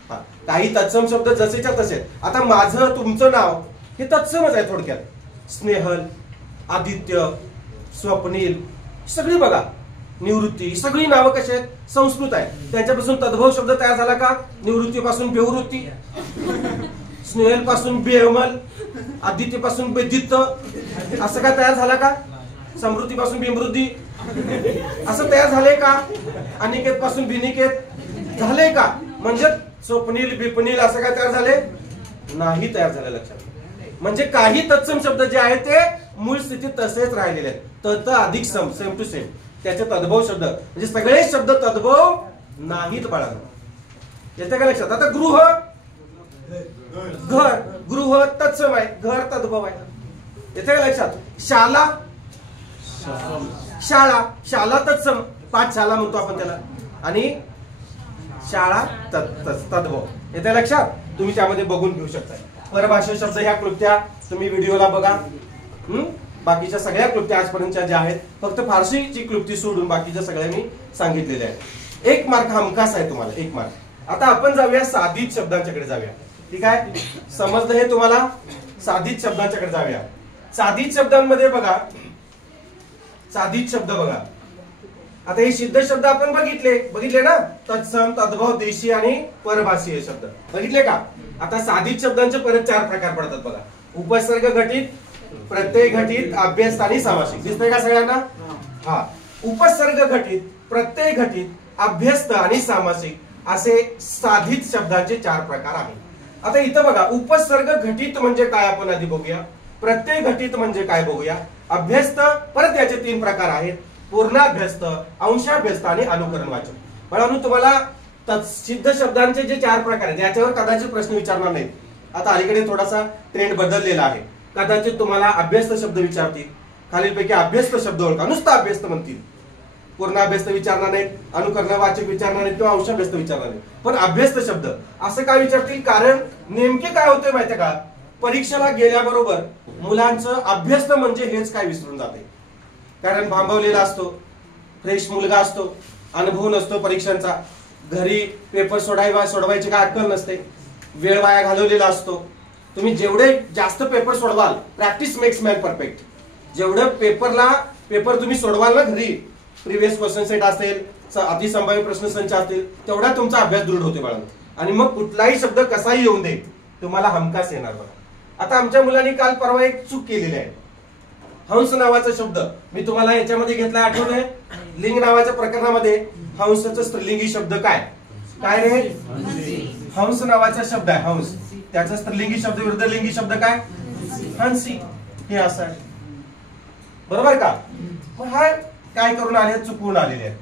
हा, काही तत्सम शब्द जसेच्या तसे. आता माझं तुमचं नाव हे तत्समच आहे थोडक्यात. स्नेहल, आदित्य, स्वप्नील, सगळी बघा, निवृत्ती, सगळी नावं कशी आहेत? संस्कृत आहे. त्यांच्यापासून तद्भव शब्द तयार झाला का? निवृत्तीपासून बेवृत्ती, स्नेहल पासून बेहमल, आदित्य पासून बेदित्य, असं काय तयार झाला का? समृद्धी पासून बिमृद्धी असं तयार झाले का? अनिकेत पासून बिनिकेत झाले का? म्हणजे स्वप्नील, बिपनील असं काय तयार झाले? नाही तयार झाले. लक्षात? म्हणजे काही तत्सम शब्द जे आहेत ते मूळ स्थितीत तसेच राहिलेले आहेत. तत अधिक सम, सेम टू सेम. त्याचे तद्भव शब्द म्हणजे सगळे शब्द तद्भव नाहीत बाळांनो. येते का लक्षात? आता गृह, घर, गृह तत्सम आहे, घर तद्भव आहे. येते का लक्षात? शाला, शाळा, शाला तत्सम, पाठशाला म्हणतो आपण त्याला, आणि शाळा तद्भव. येते लक्षात? तुम्ही त्यामध्ये बघून घेऊ शकता. परभाषा शब्द ह्या क्लुप्त्या तुम्ही व्हिडिओला बघा. बाकीच्या सगळ्या क्लुप्त्या आजपर्यंतच्या ज्या आहेत, फक्त फारसीची क्लुप्ती सोडून बाकीच्या सगळ्या मी सांगितलेल्या आहेत. 1 मार्क हमखास आहे तुम्हाला, 1 मार्क. आता आपण जाऊया साधित शब्दांच्याकडे जाऊया. ठीक आहे? समजलं हे तुम्हाला? साधित शब्दांच्याकडे जाऊया. साधित शब्दांमध्ये बघा, साधित शब्द बघा. आता हे सिद्ध शब्द आपण बघितले ना, तत्सम, तद्भव, देशी आणि परभाषीय शब्द बघितले का? आता साधित शब्दांचे परत 4 प्रकार पडतात बघा. उपसर्ग घटित, प्रत्यय घटित, अभ्यस्त आणि सामासिक. दिसतंय का सगळ्यांना? हा. उपसर्ग घटित, प्रत्यय घटित, अभ्यस्त आणि सामासिक असे साधित शब्दांचे 4 प्रकार आहेत. आता इथं बघा, उपसर्ग घटित म्हणजे काय आपण आधी बघूया. प्रत्यय घटित म्हणजे काय बघूया. अभ्यस्त, परत याचे 3 प्रकार आहेत. पूर्णाभ्यस्त, अंशाभ्यस्त आणि अनुकरण वाचक. म्हणून तुम्हाला सिद्ध शब्दांचे जे 4 प्रकार आहेत याच्यावर कदाचित प्रश्न विचारणार नाहीत. आता अलीकडे थोडासा ट्रेंड बदललेला आहे. कदाचित तुम्हाला अभ्यस्त शब्द विचारतील, खालीलपैकी अभ्यस्त शब्द ओळखा. नुसता अभ्यस्त म्हणतील, पूर्णाभ्यस्त विचारणार नाहीत, अनुकरण वाचक विचारणार नाहीत किंवा अंशाभ्यस्त विचारणार नाहीत. पण अभ्यस्त शब्द असं काय विचारतील? कारण नेमके काय होते माहितीये का? परीक्षेला गेल्याबरोबर मुलांचं अभ्यस्त म्हणजे हेच काय विसरून जाते. कारण भांबवलेला असतो, फ्रेश मुलगा असतो, अनुभव नसतो परीक्षांचा, घरी पेपर सोडवायची काय अक्कल नसते, वेळ वाया घालवलेला असतो. तुम्ही जेवढे जास्त पेपर सोडवाल, प्रॅक्टिस मेक्स मॅन परफेक्ट. जेवढं पेपर तुम्ही सोडवाल ना घरी, प्रिव्हियस क्वेश्चन सेट असेल, अतिसंभाव्य प्रश्न संच असतील, तेवढा तुमचा अभ्यास दृढ होते बाळांनो. आणि मग कुठलाही शब्द कसाही येऊन दे, तुम्हाला हमखास येणार बघा. आता आमच्या मुलांनी काल परवा एक चूक केलेली आहे. हंस नावाचा शब्द मी तुम्हाला याच्यामध्ये घेतला, आठवलंय? लिंग नावाच्या प्रकरणामध्ये हंसचं स्त्रीलिंगी शब्द काय रे? हंस नावाचा शब्द आहे, हंस. त्याचा स्त्रीलिंगी शब्द विरुद्ध लिंगी शब्द काय? हंसी. हे असं आहे, बरोबर का? मग हा काय करून आले? चुकवून आलेले आहेत.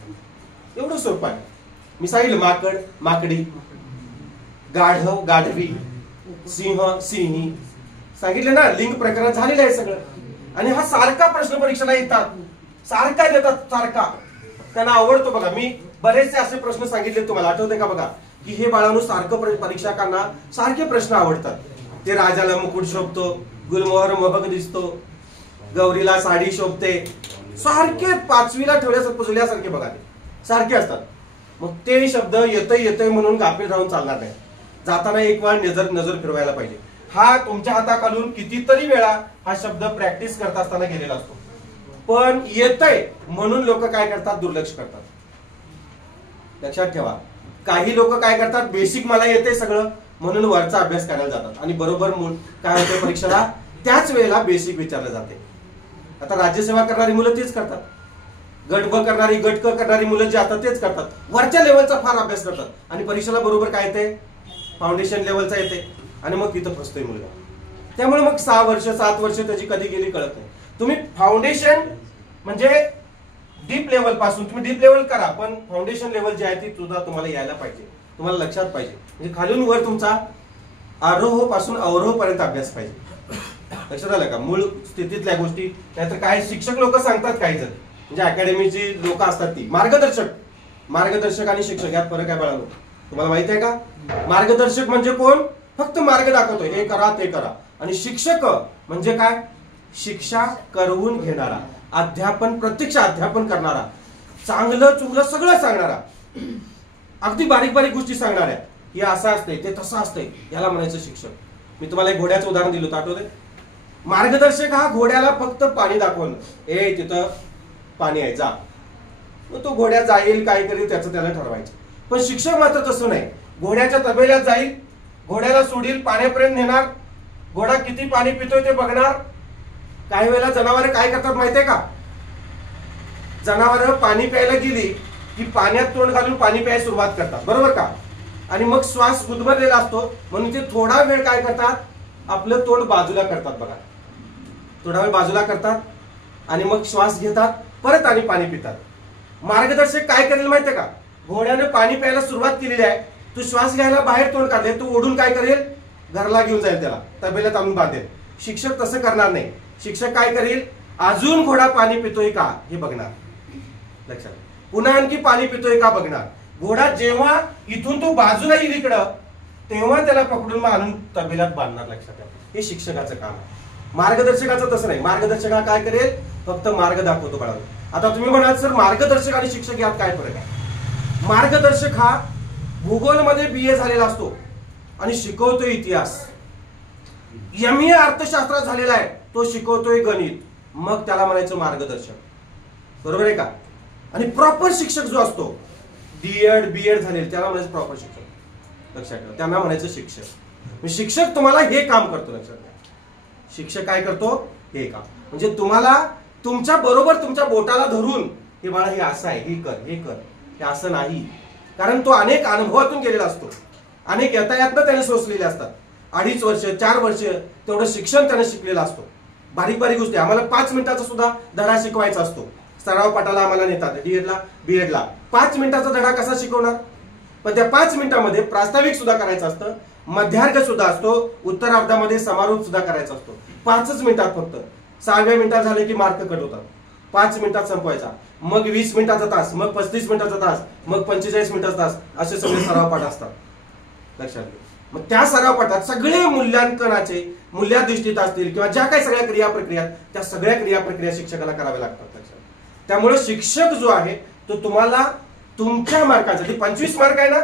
एवढं सोपं आहे. मी सांगितलं माकड, माकडी, गाढव, गाढवी, सिंह, सिंही. सांगितलं ना, लिंग प्रकरण झालेलं आहे सगळं. आणि हा सारखा प्रश्न परीक्षेला येतात, सारखा देतात, सारखा. त्यांना आवडतो बघा. मी बरेचसे असे प्रश्न सांगितले तुम्हाला, आठवते का बघा? की हे बाळांनो सारखं परीक्षकांना सारखे प्रश्न आवडतात. ते राजाला मुकुट शोभतो, गुलमोहर मोहक दिसतो, गौरीला साडी शोभते, सारखे 5वीला ठेवल्यासारखे बघा, ते सारखे असतात. मग ते शब्द येतय म्हणून गाफील राहून चालणार नाही. जाताना एक वेळ नजर फिरवायला पाहिजे. हा तुमच्या हाताखालून कितीतरी वेळा हा शब्द प्रॅक्टिस करत असताना गेलेला असतो, पण येतंय म्हणून लोक काय करतात, दुर्लक्ष करतात. लक्षात ठेवा, काही लोक काय करतात, बेसिक मला येते सगळं म्हणून वरचा अभ्यास करायला जातात आणि बरोबर काय होते परीक्षेला त्याच वेळेला बेसिक विचारलं जाते. आता राज्यसेवा करणारी मुलं तेच करतात, गट ब करणारी गट क करणारी मुलं जे असतात तेच करतात, वरच्या लेवलचा फार अभ्यास करतात आणि परीक्षेला बरोबर काय येते, फाउंडेशन लेवलचा येते आणि मग तिथं फसतोय मुलगा. त्यामुळे मग 6 वर्ष 7 वर्ष त्याची कधी गेली कळत नाही. तुम्ही फाउंडेशन म्हणजे डीप लेवल पासून तुम्ही डीप लेवल करा, पण फाउंडेशन लेवल जी आहे ती सुद्धा तुम्हाला यायला पाहिजे, तुम्हाला लक्षात पाहिजे. म्हणजे खालून वर तुमचा आरोह पासून अवरोह पर्यंत अभ्यास पाहिजे. लक्षात आलं का, मूळ स्थितीतल्या गोष्टी. नाहीतर काय शिक्षक लोक सांगतात काही जण, म्हणजे अकॅडमीची लोक असतात ती मार्गदर्शक आणि शिक्षक यात फरक आहे बाळांनो, तुम्हाला माहित आहे का. मार्गदर्शक म्हणजे कोण, फक्त मार्ग दाखवतोय, हे करा ते करा. आणि शिक्षक म्हणजे काय, शिक्षा करवून घेणारा, अध्यापन प्रत्यक्ष अध्यापन करणारा, चांगलं चुंगलं सगळं सांगणारा, अगदी बारीक बारीक गोष्टी सांगणाऱ्या. हे असं असतंय ते तसं असतंय, याला म्हणायचं शिक्षक. मी तुम्हाला एक घोड्याचं उदाहरण दिलं होतं, आठवतंय. मार्गदर्शक हा घोड्याला फक्त पाणी दाखवणं, ए तिथं पाणी आहे जा, मग तो घोड्या जाईल काय करेल त्याचं त्याला ठरवायचं. पण शिक्षक मात्र तसं नाही, घोड्याच्या तबेल्यात जाईल, घोड्याला सोडील, पाण्यापर्यंत नेणार, घोडा किती पाणी पितोय ते बघणार. काही वेळेला जनावरे काय करतात माहितीये का, जनावरं पाणी प्यायला गेली की पाण्यात तोंड घालून पाणी प्यायला सुरुवात करतात, बरोबर का. आणि मग श्वास गुदमरलेला असतो म्हणून ते थोडा वेळ काय करतात, आपलं तोंड बाजूला करतात बघा, थोडा वेळ बाजूला करतात आणि मग श्वास घेतात, परत आणि पाणी पितात. मार्गदर्शक काय करेल माहितीये का, घोड्याने पाणी प्यायला सुरुवात केलेली आहे, तू श्वास घ्यायला बाहेर तोंड काढले, तू ओढून काय करेल, घरला घेऊन जाईल, त्याला तबेल्यात आणून बांधेल. शिक्षक तसं करणार नाही. शिक्षक काय करेल, अजून घोडा पाणी पितोय का हे बघणार, लक्षात, पुन्हा आणखी पाणी पितोय का बघणार. घोडा जेव्हा इथून तो बाजूला येईल इकडं, तेव्हा त्याला पकडून मग आणून तबेल्यात बांधणार. लक्षात ठेवा, हे शिक्षकाचं काम आहे. मार्गदर्शकाचं तसं नाही. मार्गदर्शक हा काय करेल, फक्त मार्ग दाखवतो बाळांनो. आता तुम्ही म्हणाल सर मार्गदर्शक आणि शिक्षक यात काय फरक आहे. मार्गदर्शक हा भूगोलमध्ये BA झालेला असतो आणि शिकवतोय इतिहास. MA अर्थशास्त्रात झालेला आहे, तो शिकवतोय गणित, मग त्याला म्हणायचं मार्गदर्शक, बरोबर आहे का. आणि प्रॉपर शिक्षक जो असतो, DED BEd झालेला, त्याला म्हणायचं प्रॉपर शिक्षक. लक्षात ठेवा, त्यांना म्हणायचं शिक्षक. शिक्षक तुम्हाला हे काम करतो, लक्षात ठेवा. शिक्षक काय करतो, हे काम, म्हणजे तुम्हाला तुमच्या बरोबर तुमच्या बोटाला धरून, हे बाळा हे असं आहे, हे कर हे कर, हे असं नाही. कारण तो अनेक अनुभवातून गेलेला असतो, अनेक यातायातनं त्याने सोसलेले असतात. 2.5 वर्ष 4 वर्ष तेवढं शिक्षण त्याने शिकलेलं असतो. बारीक बारीक गोष्टी आम्हाला 5 मिनिटाचा सुद्धा धडा शिकवायचा असतो. सराव पाठाला आम्हाला नेतात, DED ला BEd ला 5 मिनिटाचा धडा कसा शिकवणार. पण त्या 5 मिनिटांमध्ये प्रास्ताविक सुद्धा करायचं असतं, मध्यार्घ सुद्धा असतो, उत्तरार्धामध्ये समारोप सुद्धा करायचा असतो. 5च मिनिटात फक्त. 6व्या मिनिटात झाले की मार्क कट होतात. 5 मिनिटात संपवायचा, मग 20 मिनिटाचा तास, मग 35 मिनिटाचा तास, मग 45 मिनिटाचा तास, असे सगळे सराव पाठ असतात. लक्षात घ्या. मग त्या सराव पाठात सगळे मूल्यांकनाचे मूल्याधिष्ठित असतील किंवा ज्या काही सगळ्या क्रिया प्रक्रिया, त्या सगळ्या क्रिया प्रक्रिया शिक्षकाला कराव्या लागतात. लक्षात. त्यामुळे शिक्षक जो आहे तो तुम्हाला तुमच्या मार्कासाठी 25 मार्क आहे ना,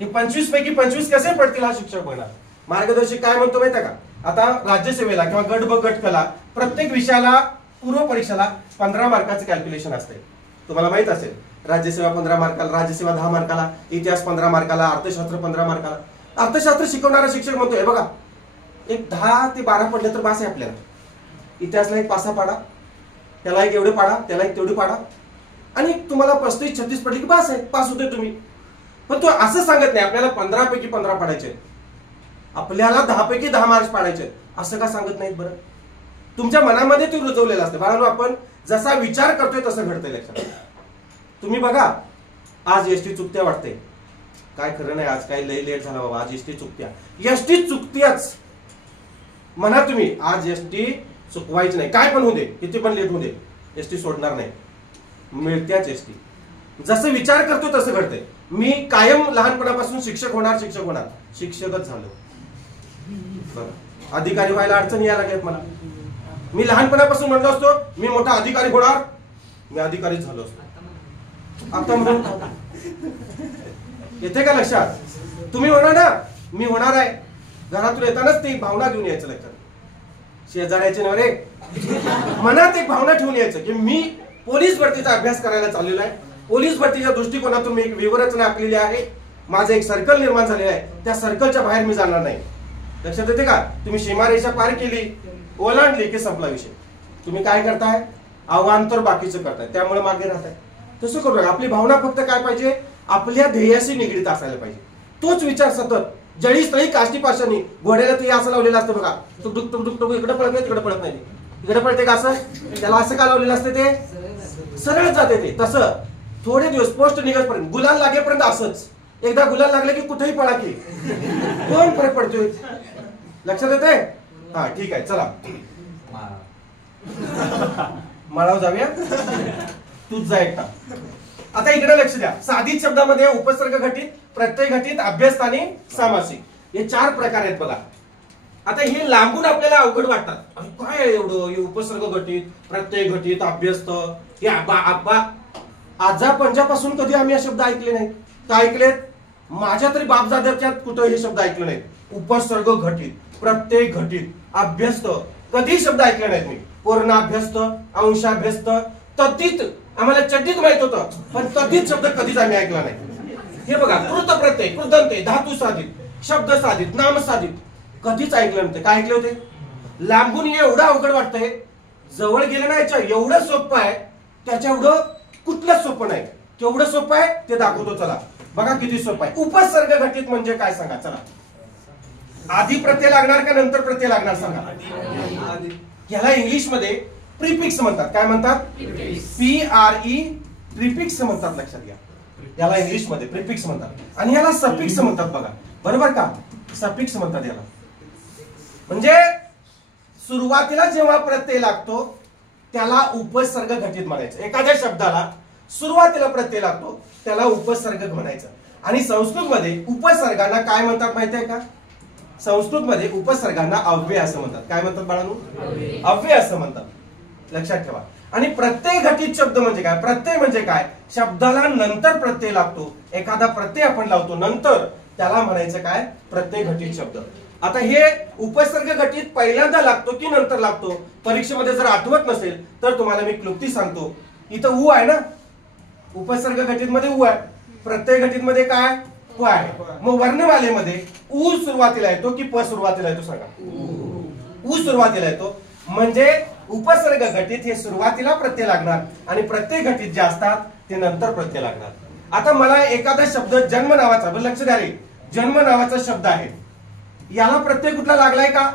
हे 25 पैकी 25 कसे पडतील हा शिक्षक बघणार. मार्गदर्शक काय म्हणतो माहिती का, आता राज्यसेवेला किंवा गट ब गट कला प्रत्येक विषयाला पूर्व परीक्षेला 15 मार्काचं कॅल्क्युलेशन असते. तुम्हाला माहित असेल, राज्यसेवा 15 मार्काला, राज्यसेवा 10 मार्काला, इतिहास 15 मार्काला, अर्थशास्त्र 15 मार्काला. अर्थशास्त्र शिकवणारा शिक्षक म्हणतोय बघा, एक 10 ते 12 पडले तर बास आहे आपल्याला. इतिहासला एक 5 पाडा, त्याला एक एवढे पाडा, त्याला एक तेवढे पाडा, आणि तुम्हाला 35-36 पडले की बास आहे, पास होते तुम्ही. पण तो असं सांगत नाही आपल्याला 15 पैकी 15 पाडायचे, आपल्याला 10 पैकी 10 मार्क्स पाडायचे, असं का सांगत नाहीत बरं. तुमच्या मनामध्ये ते रुजवलेलं असतं. बाळांनो, आपण जसा विचार करतोय तसं घडतंय. लक्षात. तुम्ही बघा, आज एसटी चुकत्या वाटते, काय खरं नाही, आज काय लय लेट झाला बाबा, आज एसटी चुकत्या. एसटी चुकत्याच म्हणा तुम्ही, आज एसटी चुकवायची नाही, काय पण होऊ दे, किती पण लेट होऊ दे, एसटी सोडणार नाही, मिळत्याच एसटी. जसं विचार करतो तसं घडतंय. मी कायम लहानपणापासून शिक्षक होणार शिक्षकच झालो. अधिकारी व्हायला अडचण यायला लागल्यात मला. मी लहानपणापासून म्हणलो असतो मी मोठा अधिकारी होणार, मी अधिकारी झालो असतो. आता म्हणून येते का लक्षात. तुम्ही होणार ना, मी होणार आहे, घरातून येतानाच ती भावना घेऊन यायचं लक्षात. शेजाऱ्याचे नव्हे रे, मनात एक भावना ठेवून यायचं की मी पोलीस भरतीचा अभ्यास करायला चाललेलो आहे. पोलीस भरतीच्या दृष्टिकोनातून मी एक व्यूहरचना आखलेली आहे. माझं एक सर्कल निर्माण झालेलं आहे. त्या सर्कलच्या बाहेर मी जाणार नाही. लक्षात येते का? तुम्ही सीमारेषा पार केली, ओलांडली की संपला विषय. तुम्ही काय करताय? अवांतर बाकीचं करताय, त्यामुळे मागे राहताय. तसं करू नका. आपली भावना फक्त काय पाहिजे? आपल्या ध्येयाशी निगडीत असायला पाहिजे. तोच विचार सतत जळी स्थळी काष्टी पाशानी. घोड्याला ते असं लावलेलं असतं बघा, टुक टुक टुक टुक, इकडे पळत नाही तिकडे पळत नाही. इकडे पळते का असं? त्याला असं का लावलेलं असतं? ते सरळ जाते. ते तसं थोडे दिवस पोस्ट निघतपर्यंत, गुलाल लागेपर्यंत असंच. एकदा गुलाल लागले की कुठेही पळा की कोण फरक पडतोय. लक्षात येते? हा ठीक आहे, चला मळाव जाऊया. तूच जा एकटा. आता इकडे लक्ष द्या. साधित शब्दामध्ये उपसर्ग घटित, प्रत्यय घटित, अभ्यस्त आणि सामासिक हे 4 प्रकार आहेत बघा. आता हे लांबून आपल्याला अवघड वाटतात. काय आहे एवढं? हे उपसर्ग घटित, प्रत्यय घटित, अभ्यस्त, हे आबा आजा पंजापासून कधी आम्ही हे शब्द ऐकले नाहीत. काय ऐकलेत? माझ्या तरी बापदादाच्यात कुठं हे शब्द ऐकले नाहीत. उपसर्ग घटित, प्रत्यय घटित, अभ्यस्त कधी शब्द ऐकले नाहीत मी. पूर्णाभ्यस्त, अंशाभ्यस्त, तद्धित आम्हाला चड्डीत माहित होतं, पण तद्धित शब्द कधीच आम्ही ऐकला नाही. हे बघा, कृत प्रत्यय, कृदंते, धातू साधित, शब्द साधित, नाम साधित कधीच ऐकलं नव्हतं. काय ऐकले होते? लांबून एवढं अवघड वाटतंय, जवळ गेलं नाही एवढं सोपं आहे. त्याच्या एवढं कुठलंच सोपं नाही. केवढं सोपं आहे ते दाखवतो. चला बघा किती सोपं आहे. उपसर्ग घटित म्हणजे काय सांगा? चला, आधी प्रत्यय लागणार का नंतर प्रत्यय लागणार सांगा? याला इंग्लिश मध्ये प्रीफिक्स म्हणतात. काय म्हणतात? PRE प्रीफिक्स म्हणतात. लक्षात घ्या, याला इंग्लिश मध्ये प्रीफिक्स म्हणतात. आणि याला सफिक्स म्हणतात. बघा बरोबर का? सफिक्स म्हणतात याला. म्हणजे सुरुवातीला जेव्हा प्रत्यय लागतो त्याला उपसर्ग घटित म्हणायचं. एखाद्या शब्दाला सुरुवातीला प्रत्यय लागतो त्याला उपसर्ग म्हणायचं. आणि संस्कृत मध्ये उपसर्गांना काय म्हणतात माहिती आहे का? संस्कृत मध्ये उपसर्गांना अव्यय असं म्हणतात. काय म्हणतात बाळांनो? अव्यय असं म्हणतात. लक्षात ठेवा. आणि प्रत्यय घटित शब्द म्हणजे काय? प्रत्यय म्हणजे काय? शब्दाला नंतर प्रत्यय लागतो. एखादा प्रत्यय आपण लावतो नंतर, त्याला म्हणायचं काय? प्रत्यय घटित शब्द. आता हे उपसर्ग घटित पहिल्यांदा लागतो की नंतर लागतो? परीक्षेमध्ये जर आठवत नसेल तर तुम्हाला मी क्लुप्ती सांगतो. इथं उ आहे ना, उपसर्ग घटित मध्ये उ आहे, प्रत्यय घटित मध्ये काय? उ आहे. मग वर्णमालेमध्ये उ सुरुवातीला येतो की प सुरुवातीला येतो सांगा? उ सुरुवातीला येतो. म्हणजे उपसर्ग घटित हे सुरुवातीला प्रत्यय लागणार आणि प्रत्यय घटित जे असतात ते नंतर प्रत्यय लागणार. आता मला एखादा शब्द जन्म नावाचा, लक्ष द्या रे, जन्म नावाचा शब्द आहे, याला प्रत्यय कुठला लागलाय का?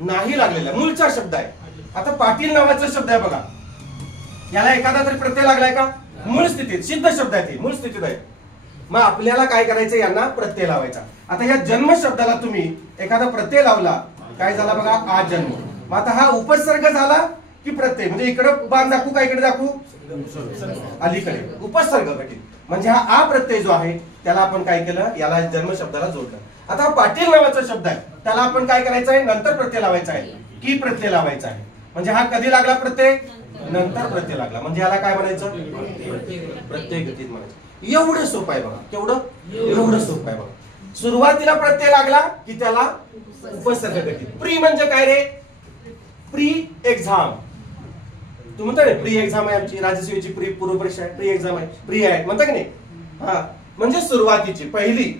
नाही लागलेला, मूळचा शब्द आहे. आता पाटील नावाचा शब्द आहे बघा, याला एखादा तरी प्रत्यय लागलाय का? मूळ स्थितीत, सिद्ध शब्द आहे, मूळ स्थितीत आहे. मग आपल्याला काय करायचं? यांना प्रत्यय लावायचा. आता या जन्म शब्दाला तुम्ही एखादा प्रत्यय लावला, काय झाला बघा? आ जन्म. मग आता हा उपसर्ग झाला की प्रत्यय? म्हणजे इकडे बाण दाखवू का इकडे दाखवू? अलीकडे उपसर्ग घटित. म्हणजे हा आ प्रत्यय जो आहे त्याला आपण काय केलं? याला जन्म शब्दाला जोडलं. आता पाटील नावाचा शब्द आहे, त्याला आपण काय करायचं आहे? नंतर प्रत्यय लावायचा आहे, की प्रत्यय लावायचा आहे. म्हणजे हा कधी लागला प्रत्यय? नंतर प्रत्यय लागला. म्हणजे याला काय म्हणायचं? प्रत्यय घटित म्हणायचं. एवढं सोपं आहे बघा. केवढं? एवढं सोपं आहे बघा. सुरुवातीला प्रत्यय लागला की त्याला उपसर्ग घटित. प्री म्हणजे काय रे? Pre exam. तू म्हणता ना प्री एक्झाम आहे आमची राज्यसेवेची, प्री पूर्व परीक्षा आहे, प्री एक्झाम आहे, प्री आहे म्हणता की नाही? हा, म्हणजे सुरुवातीची पहिली.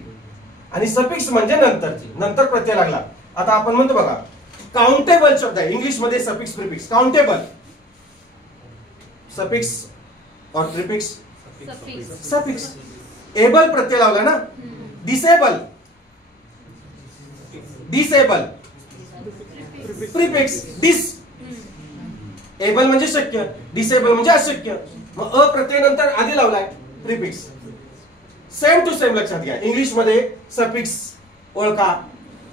आणि सफिक्स म्हणजे नंतरची, नंतर प्रत्यय लागला. आता आपण म्हणतो बघा, काउंटेबल शब्द आहे इंग्लिश मध्ये. Suffix prefix. काउंटेबल सफिक्स और प्रिफिक्स सफिक्स. एबल प्रत्यय लावला ना. Disable, disable prefix. डिस एबल म्हणजे शक्य, डिसेबल म्हणजे अशक्य. मग अ प्रत्यय नंतर आधी लावलाय प्रिफिक्स. सेम टू सेम लक्षात घ्या. इंग्लिश मध्ये सफिक्स ओळखा,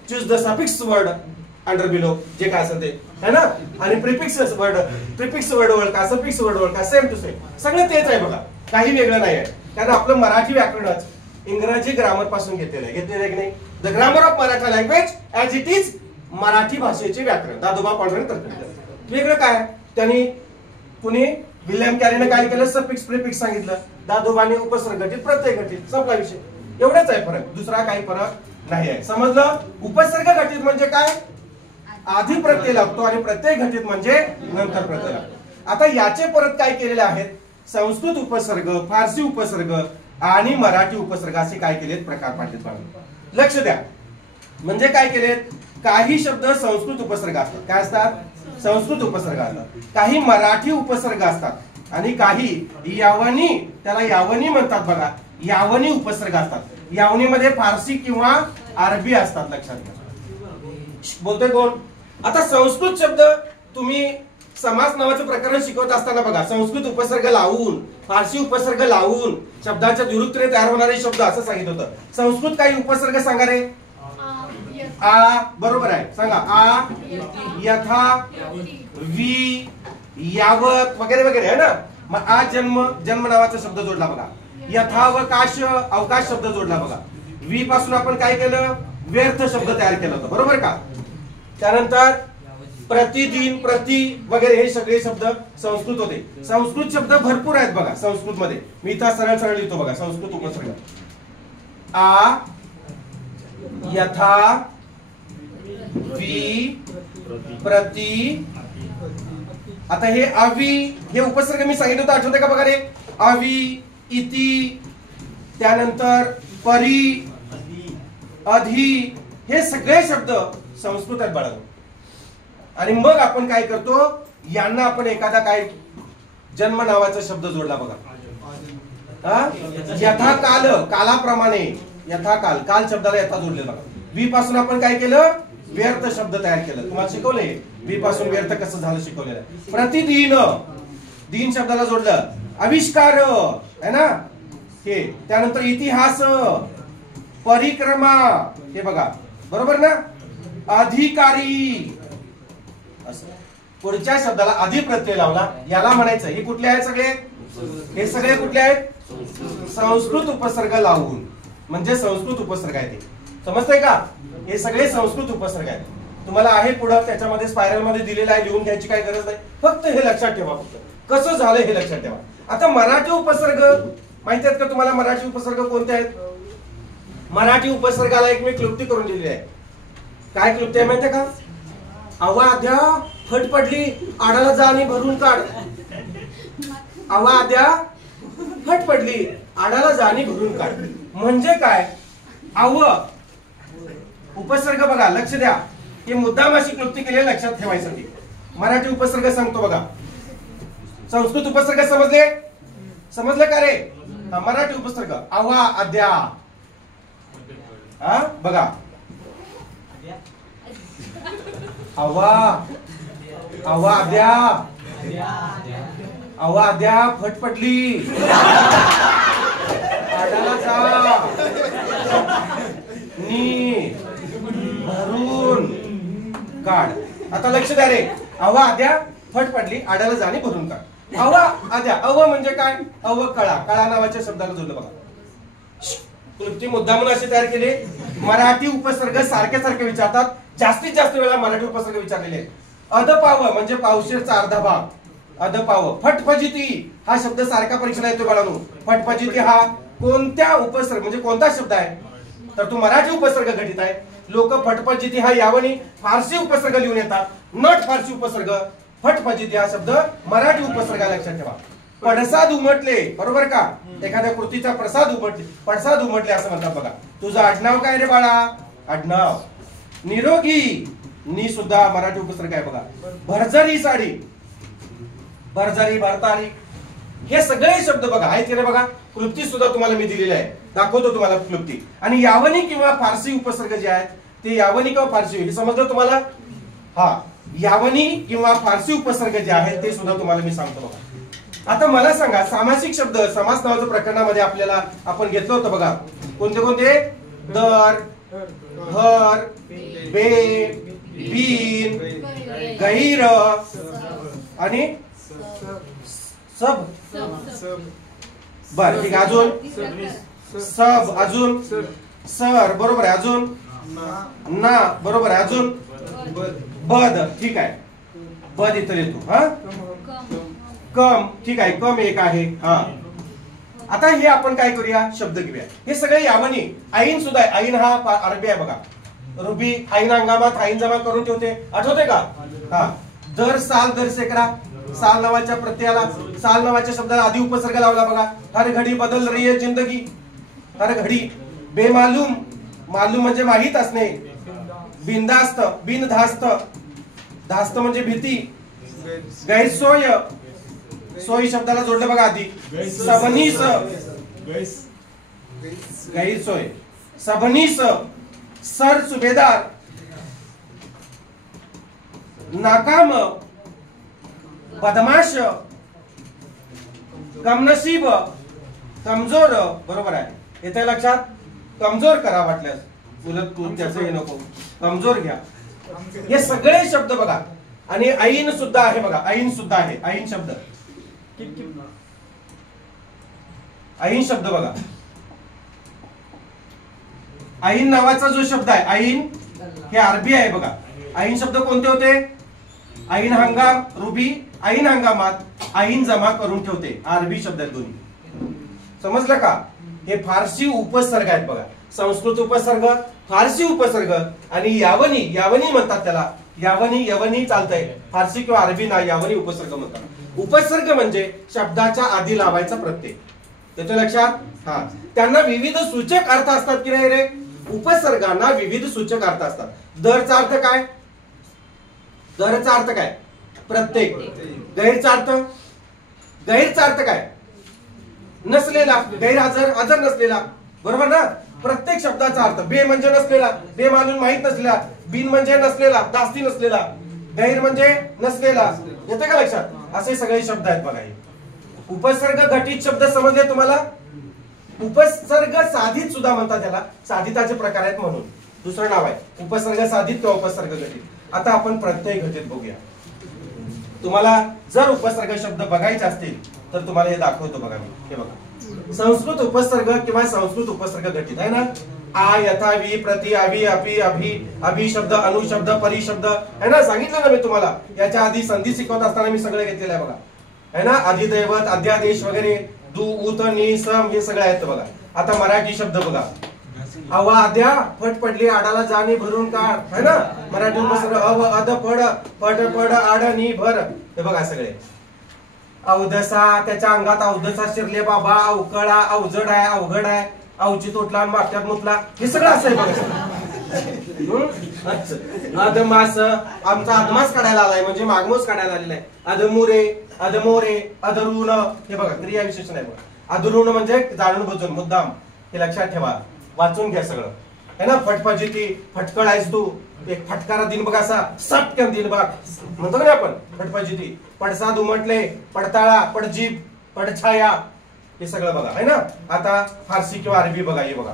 choose the suffix word under below, जे काय असेल ते है ना. आणि प्रिफिक्स वर्ड, प्रिफिक्स वर्ड ओळखा, सफिक्स वर्ड ओळखा. सेम टू सेम सगळं तेच आहे बघा, काही वेगळं नाही आहे. कारण आपलं मराठी व्याकरणच इंग्रजी ग्रामर पासून घेतलेलं आहे. घेतलेलं आहे की नाही? The grammar of Maratha language as it is. Marathi भाषेचे व्याकरण दादोबा पांडुरंग तर्खडकर. वेगळं काय? त्यांनी कुणी विल्यम कॅरीने काय केलं? सफिक्स प्रिफिक्स सांगितलं. दादोबाने उपसर्ग घटित, प्रत्यय घटित, संपला विषय. एवढाच आहे फरक, दुसरा काही फरक नाही आहे. समजलं? उपसर्ग घटित म्हणजे काय? आधी प्रत्यय लागतो आणि प्रत्यय घटित म्हणजे नंतर प्रत्यय लागतो. आता याचे परत काय केलेले आहेत? संस्कृत उपसर्ग, फारसी उपसर्ग आणि मराठी उपसर्ग असे काय केलेत प्रकार पाडलेत बघा. लक्ष द्या. म्हणजे काय केलेत? काही शब्द संस्कृत उपसर्ग असतात. काय असतात? संस्कृत उपसर्ग असतात. काही मराठी उपसर्ग असतात आणि काही यावनी, त्याला यावनी म्हणतात बघा, यावनी उपसर्ग असतात. यावनीमध्ये फारसी किंवा अरबी असतात. लक्षात घ्या. बोलतोय कोण? आता संस्कृत शब्द तुम्ही समास नावाचं प्रकरण शिकवत असताना बघा, संस्कृत उपसर्ग लावून, फारसी उपसर्ग लावून शब्दाच्या द्विरुक्तीने तयार होणारे शब्द असं सांगितलं होतं. संस्कृत काही उपसर्ग सांगा रे. आ, बरोबर आहे, सांगा. आ, यथा, वी, यावत वगैरे वगैरे आहे ना. मग आ जन्म, जन्म नावाचा शब्द जोडला बघा. यथावकाश, अवकाश शब्द जोडला बघा. वी पासून आपण काय केलं? व्यर्थ शब्द तयार केला होता. बरोबर का? त्यानंतर प्रतिदिन, प्रति वगैरे हे सगळे शब्द संस्कृत होते. संस्कृत शब्द भरपूर आहेत बघा संस्कृत मध्ये. मी इथं सरळ सरळ लिहितो बघा. संस्कृत उपसर्ग आ, यथा, वी, प्रति. आता हे अवी, हे उपसर्ग मी सांगितलं होतं, आठवते का बघा रे? अवी, इति, त्यानंतर परी, अधि, हे सगळे शब्द संस्कृत आहेत बाळांनो. आणि मग आपण काय करतो? यांना आपण एखादा काय जन्म नावाचा शब्द जोडला बघा. यथा काल, कालाप्रमाणे, यथा काल, काल शब्दाला यथा जोडलेला बघा. वी पासून आपण काय केलं? व्यर्थ शब्द तयार केलं. तुम्हाला शिकवले वी पासून व्यर्थ कसं झालं शिकवलेलं. प्रतिदिन, दिन शब्दाला जोडलं. आविष्कार है ना हे. त्यानंतर इतिहास, परिक्रमा, हे बघा बरोबर ना. अधिकारी, असं पुढच्या शब्दाला आधी प्रत्यय लावला, याला म्हणायचं. हे कुठले आहेत सगळे? हे सगळे कुठले आहेत? संस्कृत उपसर्ग लावून, म्हणजे संस्कृत उपसर्ग आहे ते. समजतंय का? हे सगळे संस्कृत उपसर्ग आहेत. तुम्हाला आहे पुढं त्याच्यामध्ये स्पायरल मध्ये दिलेलं आहे, लिहून घ्यायची काय गरज नाही. फक्त हे लक्षात ठेवा. फक्त कसं झालं हे लक्षात ठेवा. आता मराठी उपसर्ग माहिती आहेत का तुम्हाला? मराठी उपसर्ग कोणते आहेत? मराठी उपसर्गाला एक मी क्लुप्ती करून दिलेली आहे. काय क्लुप्ती आहे माहितीये का? अवाद्या फट पडली, आडाला जा आणि भरून काढ. अवाद्या फट पडली, आडाला जा आणि भरून काढ. म्हणजे काय? अव उपसर्ग बघा, लक्ष द्या. हे मुद्दाम अशी क्लुप्ती केली लक्षात ठेवायसाठी. मराठी उपसर्ग सांगतो बघा. संस्कृत उपसर्ग समजले? समजलं का रे? मराठी उपसर्ग अवा अद्या. हा बघा, अवा, अवाद्या, अवाद्या फट पडली, आडाला जा, नी भरून काढ. आता लक्ष द्या रे. अवाद्या फट पडली, आडाला जा आणि भरून काढ. अवा आद्या, अव म्हणजे काय? अव कळा, कळा नावाच्या शब्दाला जोडलं बघा. क्लुप्ती मुद्दामून असे तयार केले. मराठी उपसर्ग सारखे सारखे विचारतात. जास्तीत जास्त वेळा मराठी उपसर्ग विचारलेले आहेत. अधपाव म्हणजे पावशेरचा अर्धा भाग, अधपाव. फटफजिती हा शब्द सारखा परीक्षेला येतो बाळांनो. फटफजिती हा कोणत्या उपसर्ग म्हणजे कोणता शब्द आहे? तर तो मराठी उपसर्ग घटित आहे. लोक फटफजिती हा यावनी फारसी उपसर्ग लिहून येतात. नट फारसी उपसर्ग, फटफजिती हा शब्द मराठी उपसर्ग. लक्षात ठेवा. पडसाद उमटले, बरोबर का? एखाद्या कृतीचा प्रसाद उमटले, पडसाद उमटले असं म्हणतात बघा. तुझं आडनाव काय रे बाळा? आडनाव. निरोगी, नी सुद्धा मराठी उपसर्ग आहे बघा. भरजरी साडी, भरजरी, भरतारी, हे सगळे शब्द बघा आहेत रे बघा. क्लुप्ती सुद्धा तुम्हाला मी दिलेली आहे, दाखवतो तुम्हाला क्लुप्ती. आणि यावनी किंवा फारसी उपसर्ग जे आहेत ते यावनी किंवा फारसी, हे समजलं तुम्हाला? हा, यावनी किंवा फारसी उपसर्ग जे आहेत ते सुद्धा तुम्हाला मी सांगतो बघा. आता मला सांगा, सामासिक शब्द समास नावाच्या प्रकरणामध्ये आपल्याला आपण घेतलं होतं बघा. कोणते कोणते? दर, हर, बे, बीन, गैर आणि सब. बर ठीक आहे. अजून सब, अजून सर, बरोबर आहे. अजून ना, बरोबर आहे. अजून बद, ठीक आहे. बद इथं येतो. हा, कम, ठीक आहे. कम एक आहे. हा, आता हे आपण काय करूया, शब्द घेऊया. हे सगळे यावनी. आईन सुद्धा आहे. आईन हा अरबी आहे बघा. रुबी आईन हंगामात आईन जमा करून ठेवते, आठवते का? हा. दर साल दर सेकरा, साल नावाच्या प्रत्ययाला, साल नावाच्या शब्दाला आधी उपसर्ग लावला बघा. हर घडी बदल रही है जिंदगी, हर घडी. बेमालूम, मालूम म्हणजे माहित असणे. बिनधास्त, बिनधास्त, धास्त म्हणजे भीती. गैरसोय, सोय शब्दाला जोडलं बघा आधी. सबनीस, गैरसोय. सबनीस, सर सुभेदार. नाकाम, बदमाश, कमनसीब, कमजोर. बरोबर आहे. येते लक्षात? कमजोर करा वाटल्यास, उलट त्याचं हे नको, कमजोर घ्या. हे सगळे शब्द बघा. आणि आईन सुद्धा आहे बघा. आईन सुद्धा आहे. आईन शब्द, आईन शब्द बघा. आईन नावाचा जो शब्द आहे आईन, हे अरबी आहे बघा. आईन शब्द कोणते होते? आईन हंगाम, रुबी आईन हंगामात आईन जमा करून ठेवते. अरबी शब्द आहेत दोन्ही. समजलं का? हे फारसी उपसर्ग आहेत बघा. संस्कृत उपसर्ग, फारसी उपसर्ग आणि यावनी. यावनी म्हणतात त्याला. यावनी, यवनी चालतंय. फारसी किंवा अरबी ना यावनी उपसर्ग म्हणतात. उपसर्ग म्हणजे शब्दाच्या आधी लावायचा प्रत्यय. त्याच्या लक्षात? हा. त्यांना विविध सूचक अर्थ असतात की नाही रे? उपसर्गांना विविध सूचक अर्थ असतात. दरचा अर्थ काय? दरचा अर्थ काय? प्रत्येक. गैरचा अर्थ? गैरचा अर्थ काय? नसलेला, गैरहजर, हजर नसलेला. बरोबर ना? प्रत्येक शब्दाचा अर्थ. बे म्हणजे नसलेला, बे मालूम माहित नसलेला. बिन म्हणजे नसलेला, दास्ती नसलेला. गैर म्हणजे नसलेला. येते का लक्षात? असे सगळे शब्द आहेत बघा. उपसर्ग घटित शब्द समजले तुम्हाला? उपसर्ग साधित सुद्धा म्हणतात त्याला. साधिताचे प्रकार आहेत म्हणून दुसरं नाव आहे उपसर्ग साधित किंवा उपसर्ग घटित. आता आपण प्रत्यय घटित बघूया. तुम्हाला जर उपसर्ग शब्द बघायचे असतील तर तुम्हाला हे दाखवतो बघा मी. हे बघा. संस्कृत उपसर्ग किंवा संस्कृत उपसर्ग घटित आहे ना. आ, यथा, वि, प्रति, अभि, अपि, अभि, अभि शब्द, अनु शब्द, परि शब्द आहे ना. सांगितलं ना मी तुम्हाला. याच्या आधी संधी शिकवत असताना मी सगळे घेतलेलं आहे बघा. है ना. अधिदैवत, अध्यादेश वगैरे, दु, उत, नि, सम हे सगळे आहेत बघा. आता मराठी शब्द बघा. अवा, अद्या, फट पडली, आडाला जाणी भरून काढ, है ना. मराठी उपसर्ग अव, अद, पड, पट, पड, आड, नि, भर. हे बघा सगळे. अवदसा, त्याच्या अंगात अवदसा शिरले बाबा. अवकळा, अवजड आहे, अवघड आहे. अवचित उठला, मागच्यात मुतला. हे सगळं असं आहे बघा. अधमास, आमचा अधमास काढायला आलाय म्हणजे मागमोस काढायला आलेला आहे. अधमुरे, अधमोरे, अधरुण. हे बघा क्रिया विशेषण आहे बघा. अधरुण म्हणजे जाणून बुजून, मुद्दाम. हे लक्षात ठेवा. वाचून घ्या सगळं. है ना. फटफजिती, फटकळ आहेस तू. एक फटकारा दिन बघा असा. सटकन दिन बघ म्हणतो ना आपण. फटफजिती. पडसाद उमटले, पडताळा, पडजीब, पडछाया. हे सगळं बघा. है ना. आता फारसी किंवा अरबी बघा. हे बघा.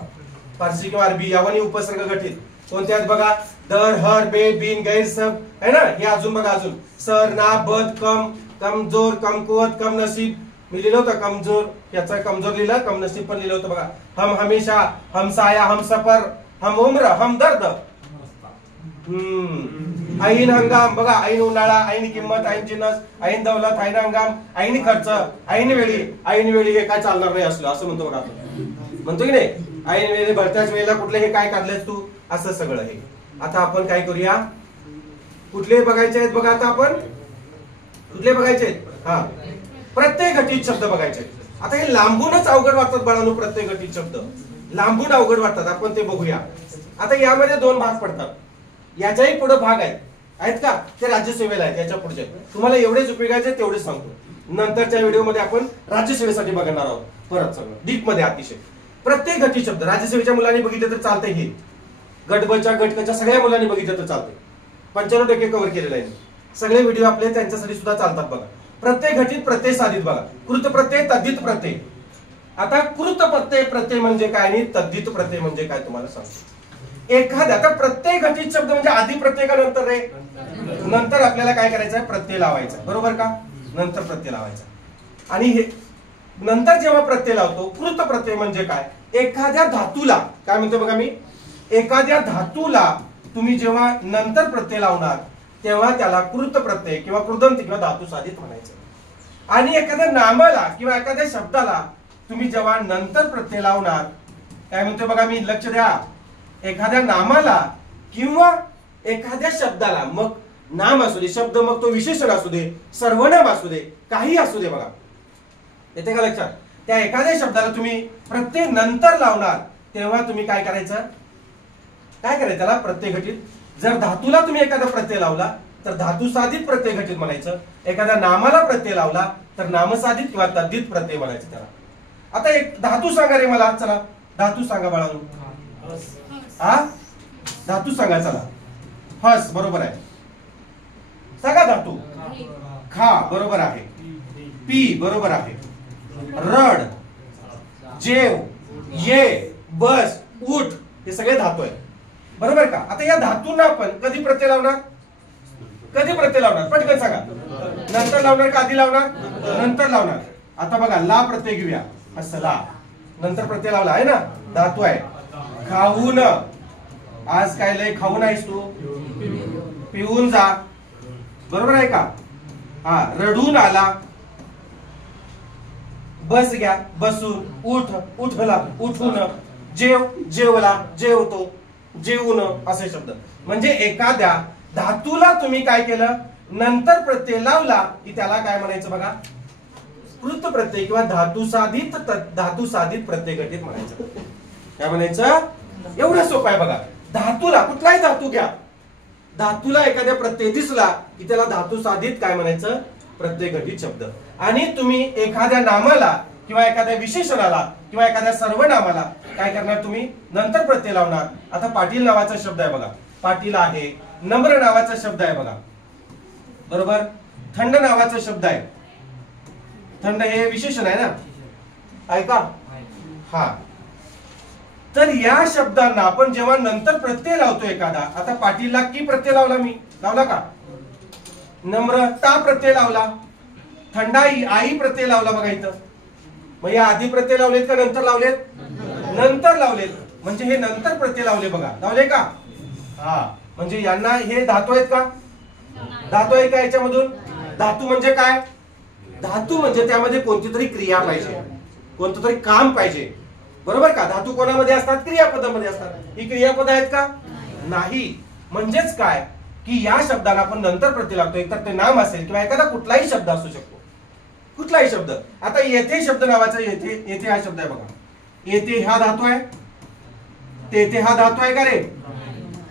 फारसी किंवा अरबी यावनी उपसर्ग घटित कोणत्यात बघा. दर, हर, बे, बिन, गैर, सब है ना. हे अजून बघा. अजून सर, ना, बद, कम, कमजोर, कमकुवत, कम नसीब. मी लिहिलं होतं कमजोर. याचा कमजोर लिहिलं, कम नसीब पण लिहिलं होतं बघा. हम हमेशा, हम साया, हम सफर, हम उम्र, हम दर्द. ऐन हंगाम बघा. ऐन उन्हाळा, ऐन किंमत, ऐन जिनस, ऐन दौलत, ऐन हंगाम, ऐन खर्च, ऐन वेळी. ऐन वेळी हे काय चालणार नाही असलं असं म्हणतो बघा. म्हणतो की नाही. ऐन वेळी, भरत्याच वेळेला कुठले हे काय काढलेस तू, असं सगळं हे. आता आपण काय करूया. कुठले बघायचे आहेत बघा. आता आपण कुठले बघायचे आहेत. हा. प्रत्यय घटित शब्द बघायचे. आता हे लांबूनच अवघड वाटतात बाळांनो. प्रत्यय घटित शब्द लांबून अवघड वाटतात. आपण ते बघूया. आता यामध्ये दोन भाग पडतात. याच्याही पुढे भाग आहेत का ते राज्यसेवेला आहेत. याच्या पुढचे तुम्हाला एवढेच उपयोगायचे तेवढेच सांगतो. नंतरच्या व्हिडिओमध्ये आपण राज्यसेवेसाठी बघणार आहोत परत सगळं डीप मध्ये अतिशय. प्रत्येक घटित शब्द राज्यसेवेच्या मुलांनी बघितलं तर चालतंय. हे गटबच्या गटकच्या सगळ्या मुलांनी बघितलं तर चालतंय. 95% कव्हर केलेलं आहे. सगळे व्हिडिओ आपले त्यांच्यासाठी सुद्धा चालतात बघा. प्रत्यय घटित, प्रत्यय साधित बघा. कृत प्रत्यय, तद्धित प्रत्यय. आता कृत प्रत्यय, प्रत्यय म्हणजे काय आणि तद्धित प्रत्यय म्हणजे काय तुम्हाला सांगतो. एखाद्या आता प्रत्यय घटित शब्द म्हणजे आधी प्रत्यय का नंतर रे. नंतर आपल्याला काय करायचं आहे. प्रत्यय लावायचा. बरोबर का. नंतर प्रत्यय लावायचा. आणि हे नंतर जेव्हा प्रत्यय लावतो. कृत प्रत्यय म्हणजे काय. एखाद्या धातूला काय म्हणतो बघा मी. एखाद्या धातूला तुम्ही जेव्हा नंतर प्रत्यय लावणार तेव्हा त्याला कृत प्रत्यय किंवा कृदंत किंवा धातू साधित म्हणायचं. आणि एखाद्या नामाला किंवा एखाद्या शब्दाला तुम्ही जेव्हा नंतर प्रत्यय लावणार, काय म्हणतोय बघा मी, लक्ष द्या, एखाद्या नामाला किंवा एखाद्या शब्दाला, मग नाम असू दे, शब्द मग तो विशेषण असू दे, सर्वनाम असू दे, काही असू दे, बघा येते का लक्षात? त्या एखाद्या शब्दाला तुम्ही प्रत्यय नंतर लावणार तेव्हा तुम्ही काय करायचं, त्याला प्रत्यय घटित. जर धातूला तुम्ही एखादा प्रत्यय लावला तर धातू साधित प्रत्यय घटित म्हणायचं. एखाद्या नामाला प्रत्यय लावला तर नामसाधित किंवा तद्धित प्रत्यय म्हणायचं त्याला. आता एक धातू सांगा रे मला, चला धातू सांगा बाळांनो. हा धातू सांगा, चला. हस बरोबर आहे, सांगा धातू. खा बरोबर आहे, पी बरोबर आहे, रड, जेव, ये, बस, उठ, हे सगळे धातू आहे, बरोबर का? आता या धातूंना आपण कधी प्रत्यय लावणार, पटकन सांगा. नंतर लावणार का आधी लावणार? नंतर लावणार. आता बघा ला प्रत्यय घेऊया, असं ला नंतर प्रत्यय लावला आहे ना, धातू आहे. खाऊन, आज काय लय खाऊन आहेस तू, पिऊन जा, बरोबर आहे का? हा, रडून आला, बस घ्या, बसून, उठ, उठला, उठून, जेव, जेवला, जेवतो, जेवून, असे शब्द. म्हणजे एखाद्या धातूला तुम्ही काय केलं, नंतर प्रत्यय लावला की त्याला काय म्हणायचं बघा, कृत प्रत्यय किंवा धातू साधित प्रत्यय घटित म्हणायचं. काय म्हणायचं? एवढं सोपं आहे बघा. धातूला, कुठलाही धातू घ्या, धातूला एखाद्या प्रत्यय दिसला की त्याला धातू साधित काय म्हणायचं, प्रत्यय घटित शब्द. आणि तुम्ही एखाद्या नामाला किंवा एखाद्या विशेषणाला किंवा एखाद्या सर्वनामाला काय करणार, तुम्ही नंतर प्रत्यय लावणार. आता पाटील नावाचा शब्द आहे बघा, पाटील आहे. नम्र नावाचा शब्द आहे बघा, बरोबर. थंड नावाचा शब्द आहे, थंड हे विशेषण आहे ना, ऐका. हा, तर या शब्दांना आपण जेव्हा नंतर प्रत्यय लावतो एखादा, आता पाटीलला की प्रत्यय लावला, मी लावला का? नम्र ता प्रत्यय लावला, थंडाई आई प्रत्यय लावला बघा इथं. मग या आधी प्रत्यय लावलेत का नंतर लावलेत? नंतर लावलेत. म्हणजे हे नंतर प्रत्यय लावले बघा, लावले का? हा, म्हणजे यांना हे धातू आहेत का? धातू आहे का याच्यामधून? धातू म्हणजे काय? धातू म्हणजे त्यामध्ये कोणती तरी क्रिया पाहिजे, कोणतं तरी काम पाहिजे, बरोबर का? धातू कोणामध्ये असतात? क्रियापदामध्ये असतात. ही क्रियापद आहेत का? नाही. म्हणजेच काय की या शब्दाला आपण नंतर प्रत्यय लागतो, एकतर ते नाम असेल किंवा एखादा कुठलाही शब्द असू शकतो, कुठलाही शब्द. आता येथे शब्द नावाचा, येथे हा शब्द आहे बघा, येथे हा धातू आहे, तेथे हा धातू आहे का रे?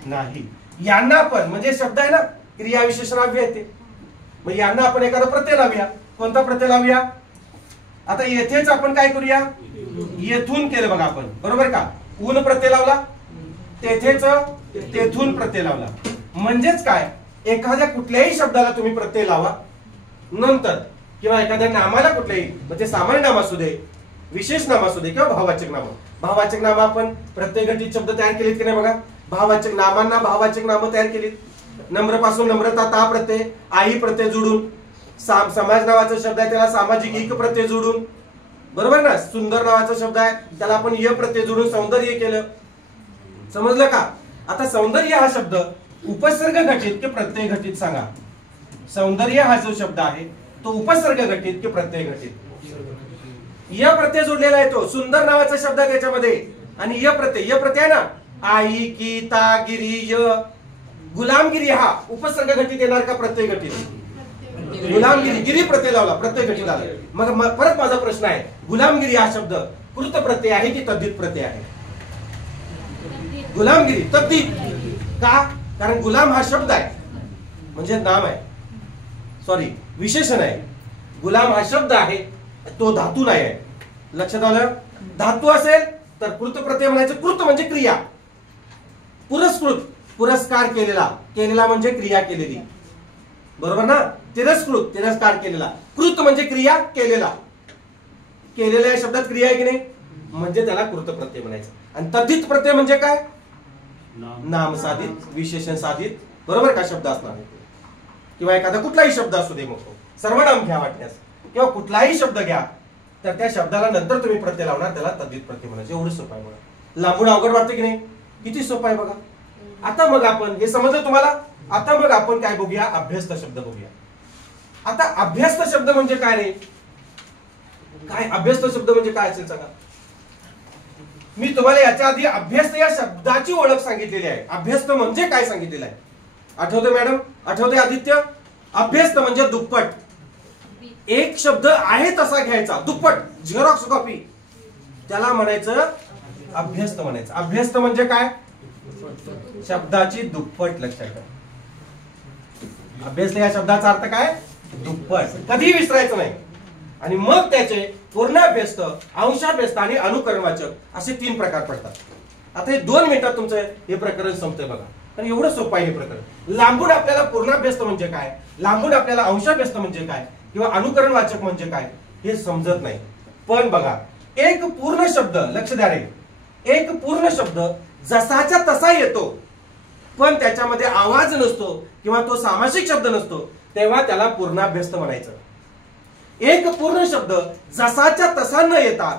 नाही. यांना आपण, म्हणजे शब्द आहे ना, क्रिया विशेषणाव्य येते, मग यांना आपण एखादा प्रत्यय लावूया. कोणता प्रत्यय लावूया? आता येथेच आपण काय करूया, येथून केलं बघा आपण, बरोबर का? ऊन प्रत्यय लावला, तेथेच तेथून प्रत्यय लावला. म्हणजेच काय, एखाद्या कुठल्याही शब्दाला तुम्ही प्रत्यय लावा नंतर, किंवा एखाद्या नामाला कुठल्याही, म्हणजे सामान्य नाम असू दे, विशेष नाम असू दे किंवा भाववाचक नाम. भाववाचक नाम आपण प्रत्यय घटित शब्द तयार केलेत की नाही बघा. भाववाचक नामांना भाववाचक नाम तयार केलीत. नम्र पासून नम्रता ता प्रत्यय, आई प्रत्यय जोडून, समाज नावाचा शब्द आहे त्याला सामाजिक इक प्रत्यय जोडून, बरोबर ना. सुंदर नावाचा शब्द आहे त्याला आपण य प्रत्यय जोडून सौंदर्य केलं. समजलं का? आता सौंदर्य हा शब्द उपसर्ग घटित की प्रत्यय घटित सांगा. सौंदर्य हा जो शब्द आहे तो उपसर्ग घटित की प्रत्यय घटित? य प्रत्यय जोडलेला आहे तो. सुंदर नावाचा शब्द आहे त्याच्यामध्ये, आणि य प्रत्यय ना, आई की ता गिरी य. गुलामगिरी हा उपसर्ग घटित येणार का प्रत्यय घटित? गुलामगिरी, गिरी प्रत्यय लावला, प्रत्यय घटित आला. मग परत माझा प्रश्न आहे, गुलामगिरी हा शब्द कृत प्रत्यय आहे की तद्धित प्रत्यय आहे? गुलामगिरी तद्धित. का? कारण गुलाम हा शब्द आहे, म्हणजे नाम आहे, सॉरी विशेषण आहे. गुलाम हा शब्द आहे, तो धातू नाही आहे. लक्षात आलं? धातू असेल तर कृत प्रत्यय म्हणायचं. कृत म्हणजे क्रिया, पुरस्कृत, पुरस्कार केलेला, केलेला म्हणजे क्रिया केलेली, बरोबर ना. तिरस्कृत, तिरस्कार केलेला. कृत म्हणजे क्रिया केलेला, केलेल्या शब्दात क्रिया आहे की नाही, म्हणजे त्याला कृत प्रत्यय म्हणायचं. आणि तद्धित प्रत्यय म्हणजे काय? नाम साधित, विशेषण साधित, बरोबर का शब्द असणार, किंवा एखादा कुठलाही शब्द असू दे, मग सर्वनाम घ्या वाटल्यास, किंवा कुठलाही शब्द घ्या, तर त्या शब्दाला नंतर तुम्ही प्रत्यय लावणार, त्याला तद्धित प्रत्यय म्हणायचं. एवढं सोपं आहे बघा. लांबून अवघड वाटतं की नाही? किती सोपं आहे बघा. आता मग आपण हे समजलं तुम्हाला. आता मग आपण काय बघूया, अभ्यस्त शब्द बघूया. आता अभ्यस्त शब्द म्हणजे काय रे? काय अभ्यस्त शब्द म्हणजे काय असेल सांगा. मी तुम्हाला याच्या आधी अभ्यस्त या शब्दाची ओळख सांगितलेली आहे. अभ्यस्त म्हणजे काय सांगितलेलं आहे आठवते मॅडम, आठवते आदित्य. अभ्यस्त म्हणजे दुप्पट. एक शब्द आहे तसा घ्यायचा, दुप्पट, झेरॉक्स कॉपी, त्याला म्हणायचं अभ्यस्त म्हणायचं. अभ्यस्त म्हणजे काय? शब्दाची दुप्पट. लक्षात ठेवा, अभ्यस्त या शब्दाचा अर्थ काय? दुप्पट, कधी विसरायचं नाही. आणि मग त्याचे पूर्णाभ्यस्त, अंशाभ्यस्त आणि अनुकरणवाचक असे 3 प्रकार पडतात. आता हे 2 मिनिटात तुमचं हे प्रकरण संपतंय बघा. कारण एवढं सोपं आहे हे प्रकरण. लांबून आपल्याला पूर्णाभ्यस्त म्हणजे काय, लांबून आपल्याला अंशाभ्यस्त म्हणजे काय, किंवा अनुकरणवाचक म्हणजे काय हे समजत नाही. पण बघा, एक पूर्ण शब्द, लक्ष द्या रे, एक पूर्ण शब्द जसाच्या तसा येतो पण त्याच्यामध्ये आवाज नसतो किंवा तो सामासिक शब्द नसतो, तेव्हा त्याला पूर्णाभ्यस्त म्हणायचं. एक पूर्ण शब्द जसाच्या तसा न येता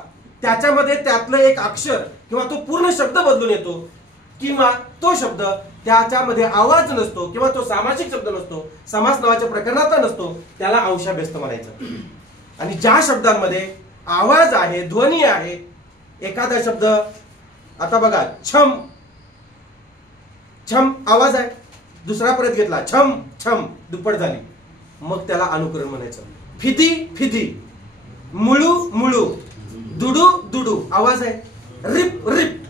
त्याच्यामध्ये त्यातलं एक अक्षर किंवा तो पूर्ण शब्द बदलून येतो, किंवा तो शब्द त्याच्यामध्ये आवाज नसतो किंवा तो सामासिक शब्द नसतो, समास नावाच्या प्रकरणात नसतो, त्याला अंशाभ्यस्त म्हणायचं. आणि ज्या शब्दांमध्ये आवाज आहे, ध्वनी आहे, एखादा शब्द आता बघा, छम, छम आवाज आहे, दुसरा परत घेतला, छम छम, दुप्पट झाली, मग त्याला अनुकरण म्हणायचं. फिदी फिदी, मुळू मुळू, दुडू दुडू आवाज आहे, रिप रिप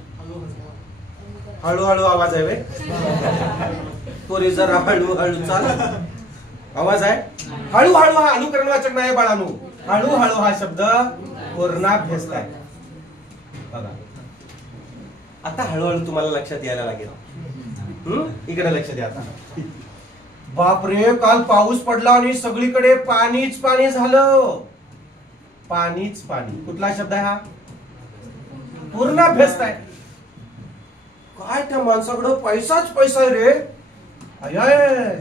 हळूहळू आवाज आहे, पोरी जरा हळूहळू चाल आवाज आहे. हळूहळू हा अनुकरणवाचक नाही बाळांनो, हळूहळू हा शब्द पूर्णाभ्यस्त आहे. बघा आता हळूहळू तुम्हाला लक्षात यायला लागेल. इकडे लक्ष द्या आता. बापरे, काल पाऊस पडला आणि सगळीकडे पाणीच पाणी झालं. पाणीच पाणी, कुठला शब्द आहे हा? पूर्णाभ्यस्त आहे. काय त्या माणसाकडं पैसाच पैसा आहे रे, अय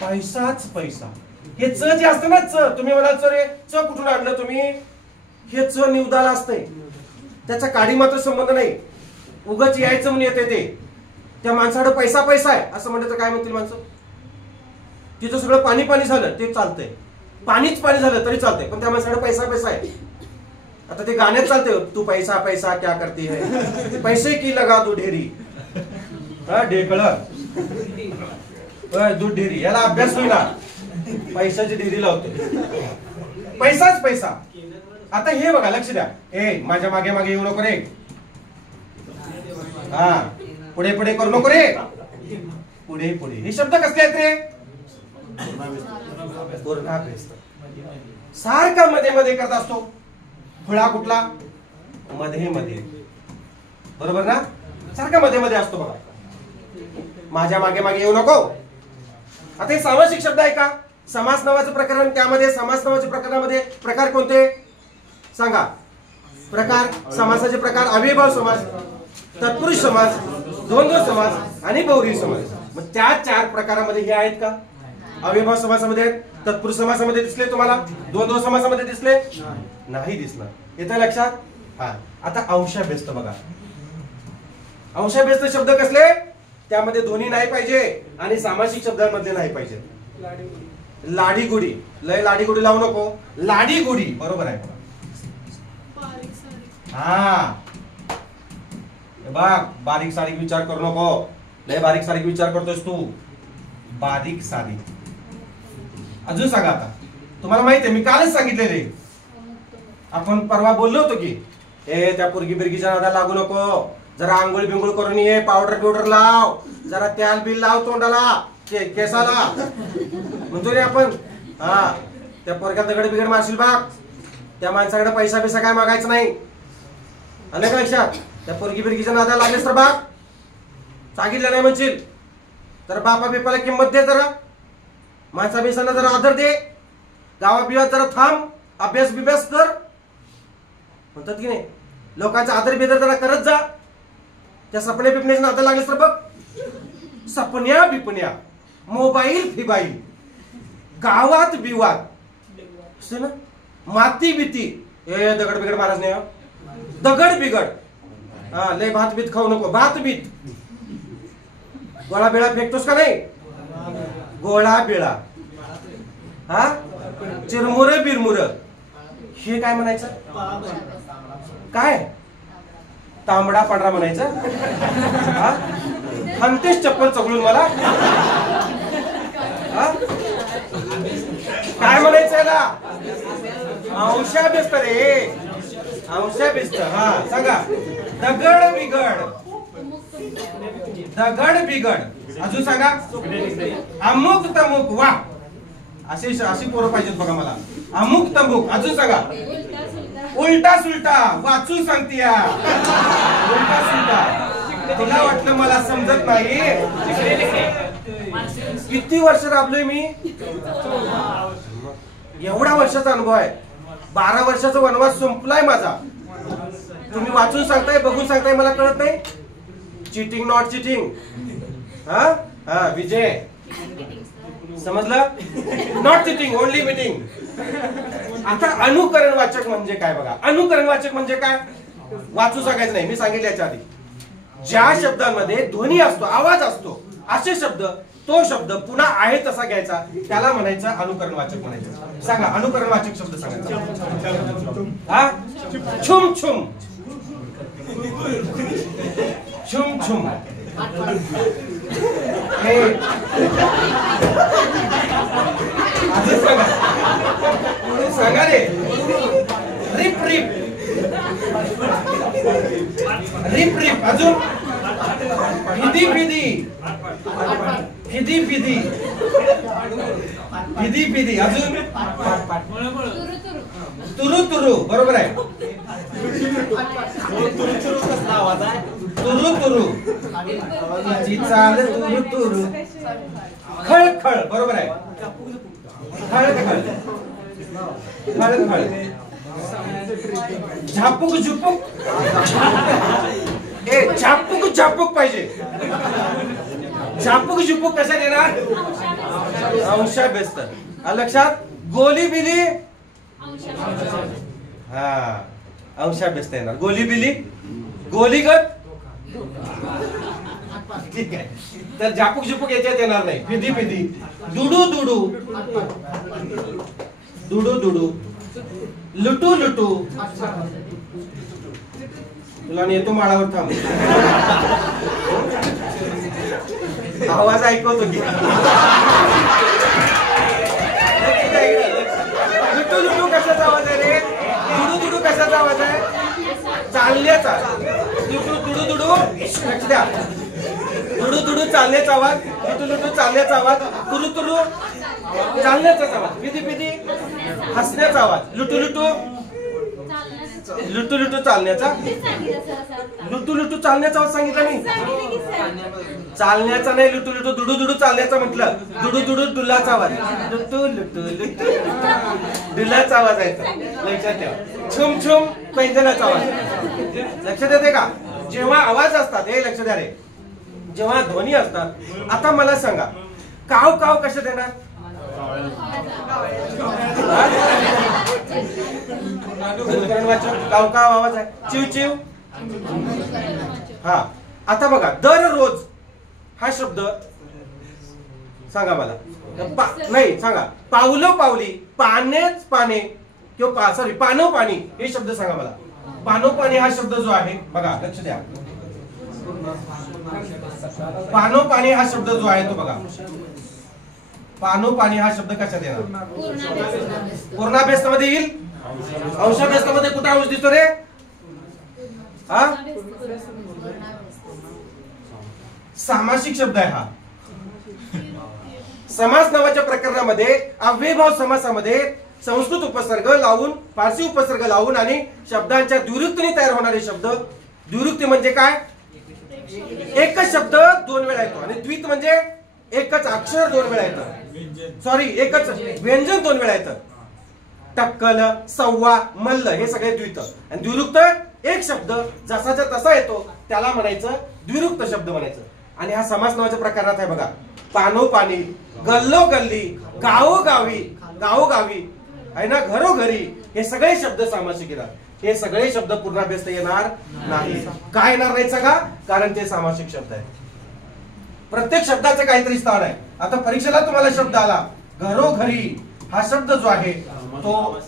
पैसाच पैसा. हे च जे असतं ना, च, तुम्ही म्हणाल च रे, च कुठून आणलं तुम्ही? हे च निवदाला असतंय, त्याचा काडी मात्र संबंध नाही. उगाच यायचं म्हणून येते ते. त्या माणसाकडे पैसा पैसा आहे असं म्हणलं तर काय म्हणतील माणसं? तिथं सगळं पाणी पाणी झालं ते चालतंय, पाणीच पाणी झालं तरी चालतंय, पण त्या माणसाकडे पैसा पैसा आहे. आता ते गाण्यात चालतंय, तू पैसा पैसा क्या करती है, पैसे की लगा दू ढेरी, ढेकळ दूध ढेरी, याला अभ्यास होईना, पैशाची ढेरी लावते, पैसाच पैसा. आता हे बघा, लक्ष द्या, ए माझ्या मागे मागे येऊ नको रे, हा पुढे पुढे करू नको रे, पुढे पुढे. हे शब्द कसले आहेत रे? पूर्णाभ्यस्त. सारखा मध्ये मध्ये करत असतो. खुळा कुठला? मध्ये मध्ये, बरोबर ना? सारखा मध्ये मध्ये असतो बघा. माझ्या मागे मागे येऊ नको. आता हे सामासिक शब्द आहे का? समास नावाचं प्रकरण, त्यामध्ये समास नावाच्या प्रकरणामध्ये प्रकार कोणते सांगा? प्रकार, समासाचे प्रकार, अव्ययभाव समास, तत्पुरुष समास, द्वंद्व समास आणि बहुव्रीही समास. मग त्या 4 प्रकारामध्ये हे आहेत का? अव्ययभाव समासामध्ये आहेत, तत्पुरुष समासामध्ये दिसले तुम्हाला, द्वंद्व समासामध्ये दिसले नाही दिसणार. येतं लक्षात? हा. आता अंशाभ्यस्त बघा. अंशाभ्यस्त शब्द कसले? त्यामध्ये ध्वनी नाही पाहिजे आणि सामासिक शब्दांमध्ये नाही पाहिजे. लाडी गुडी, लय लाडी गुडी लावू नको, लाडी गुडी बरोबर आहे. हा बघ, बारीक सारीक विचार करू नको, लय बारीक सारीक विचार करतोस तू, बारीक सारीक. अजून सांगा. आता तुम्हाला माहिती आहे, मी कालच सांगितलेले, आपण परवा बोललो होतो की ए त्या पोरगी बिरगीच्या नादाला लागू नको, जरा आंघोळ बिंगोळ करून ये, पावडर बिवडर लाव, जरा तेल बिल लाव तोंडाला, केसाला म्हणतो रे आपण. हा, त्या पोरग्या दगड बिगड मारशील बाग, त्या माणसाकडे पैसा बिसा काय मागायचं नाही. आलं का लक्षात? त्या पोरगी बिरगीच्या नादाला लागलेस तर बाग सांगितलं नाही म्हणशील तर बापा बिपाला किंमत दे, जरा माणसा बिसांना जरा आदर दे, गावा बिवात जरा थांब, अभ्यास बिभ्यास कर म्हणतात की नाही. लोकांचा आदर बेदर जरा करत जा. त्या सपन्या बिपण्याच्या नादाला लागलेस तर बघ, सपन्या बिपण्या, मोबाईल फिबाईल, गावात बिवात ना, माती बिती, ए दगड बिगड महाराज नाही, दगड बिगड, हा लय भात बीत खाऊ नको, भात बीत, गोळा बिळा फेकतोस का नाही? गोळा बिळा, हा चिरमुर बिरमुर, हे काय म्हणायचं? काय तांबडा पांढरा म्हणायचं? हा? हंतेश चप्पल चगळून मला हा? काय म्हणायचं याला? अंशाभ्यस्त रे, अंशाभ्यस्त. हा सांगा. दगड बिगड, दगड बिगड. अजून सांगा. अमुक तमुक. वा, अशी पोरं पाहिजेत बघा मला. अमुक तमुक. अजून सांगा. उलटा सुलटा. वाचून सांगतीया. उलटा सुलटा. तुला वाटलं मला समजत नाही? किती वर्ष राबलोय मी? एवढा वर्षाचा अनुभव आहे. 12 वर्षाचा वनवास संपलाय माझा. तुम्ही वाचून सांगताय, बघून सांगताय, मला कळत नाही. Cheating not cheating. हा हा विजय समजलं? Not cheating, only meeting. आता अनुकरण वाचक म्हणजे काय बघा. अनुकरण वाचक म्हणजे काय? वाचू सांगायचं नाही, मी सांगितलं याच्या आधी. ज्या शब्दांमध्ये ध्वनी असतो, आवाज असतो, असे शब्द, तो शब्द पुन्हा आहे तसा घ्यायचा, त्याला म्हणायचं अनुकरण वाचक म्हणायचं. सांगा अनुकरण वाचक शब्द सांगायचा. हा छुम छुम, छुम छुम. हे सांगा, सांगा रे. रिप रिप, रिप रिप. अजून फिदी फिदी, फिदी फिदी, फिदी फिदी. अजून तुरु तुरु. बरोबर आहे. तुरु तुरु, चाल तुरु तुरु. खळ खळ. बरोबर आहे. खळ खळ, खळ खळ. झापूक झुपूक. ए झापूक झापूक पाहिजे. झापूक झुपूक कशात येणार? अंशाभ्यस्त. लक्षात. गोली बिली. हा अंशाभ्यस्त येणार. गोली बिली, गोलीगत. ठीक आहे. तर झापूक झुपूक याच्यात येणार नाही. फिदी फिदी. दुडू दुडू, दुडू दुडू. लुटू लुटू. तुला नेतो माळावर, थांब. आवाज ऐकवतो की. लुटू लुटू कशाचा आवाज आहे रे? दुडू दुडू कशाचा आवाज आहे? चालण्याचा. लुटू दुडू दुडू. लक्ष द्या. दुडू दुडू चालण्याचा आवाज, लुटू लुटू चालण्याचा आवाज, तुरु तुरु चालण्याचा आवाज, फिदी फिदी हसण्याचा आवाज, लुटू लुटू, लुटू लुटू चालण्याचा, लुटू लुटू चालण्याचा आवाज सांगितला मी. चालण्याचा नाही, लुटू लुटू दुडू दुडू चालण्याचा म्हटलं. दुडू दुडू डुलाचा आवाज, लुटू लुटू लुटू डुलाचा आवाज आहे. लक्षात ठेवा. छुम छुम पैंजणाचा आवाज. लक्षात येते का? जेव्हा आवाज असतात, हे लक्ष द्या रे, जेव्हा ध्वनी असतात. आता मला सांगा, काव काव कशात येणार? काव काव आवाज आहे. चिव चिव. हा आता बघा, दररोज हा शब्द सांगा मला. नाही सांगा. पावलो पावली, पानेच पाने किंवा सॉरी पानो पाणी, हे शब्द सांगा मला. पानो पाणी हा शब्द जो आहे बघा, लक्ष द्या. पानो पाणी हा शब्द जो आहे तो बघा. पानो पाणी हा शब्द कशात येणार? पूर्णाभ्यस्त मध्ये येईल. अंशाभ्यस्त मध्ये कुठे अंश दिसतो रे? हा सामासिक शब्द आहे हा. समास नावाच्या प्रकरणामध्ये अव्ययभाव समासामध्ये संस्कृत उपसर्ग लावून, फारसी उपसर्ग लावून आणि शब्दांच्या द्विरुक्तीने तयार होणारे शब्द. द्विरुक्ती म्हणजे काय? एकच शब्द दोन वेळा येतो. आणि द्वित म्हणजे एकच अक्षर दोन वेळा येतं. सॉरी, एकच व्यंजन दोन वेळा येतं. टक्कल, सव्वा, मल्ल हे सगळे द्वित. आणि द्विरुक्त एक शब्द जसाच्या तसा येतो त्याला म्हणायचं द्विरुक्त शब्द म्हणायचं. आणि हा समास नावाच्या प्रकारात आहे बघा. पानो पाणी, गल्लो गल्ली, गावोगावी, गावोगावी आहे ना, घरोघरी, हे सगळे शब्द सामासिक येणार. हे सगळे शब्द पूर्णाभ्यस्त येणार नाही. काय येणार नाही सांगा? कारण ते सामासिक शब्द आहेत. प्रत्येक शब्दाचं काहीतरी स्थान आहे. आता परीक्षेला तुम्हाला शब्द आला घरोघरी, हा शब्द जो आहे तो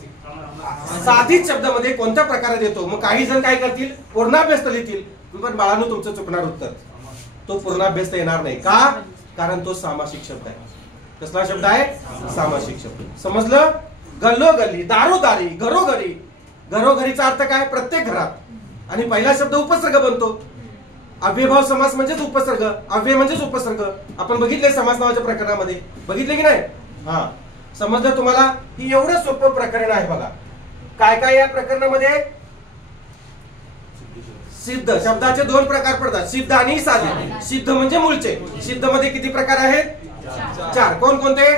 साधित शब्दामध्ये कोणत्या प्रकारात येतो? मग काही जण काय करतील, पूर्णाभ्यस्त लिहितील, पण बाळांनो तुमचं चुकणार उत्तर. तो पूर्णाभ्यस्त येणार नाही. का? कारण तो सामासिक शब्द आहे. कसला शब्द आहे? सामासिक शब्द. समजलं? गल्लोगल्ली, दारोदारी, घरोघरी. घरोघरीचा अर्थ काय? प्रत्येक घरात. आणि पहिला शब्द उपसर्ग बनतो. अव्ययभाव समास म्हणजेच उपसर्ग, अव्यय म्हणजेच उपसर्ग. आपण बघितले समास नावाच्या प्रकरणामध्ये, बघितले की नाही? हा, समजलं तुम्हाला? ही एवढं सोपं प्रकरण आहे बघा. काय काय या प्रकरणामध्ये? सिद्ध शब्दाचे दोन प्रकार पडतात, सिद्ध आणि साधित. सिद्ध म्हणजे मूळचे. सिद्ध मध्ये किती प्रकार आहेत? 4. कोण कोणते?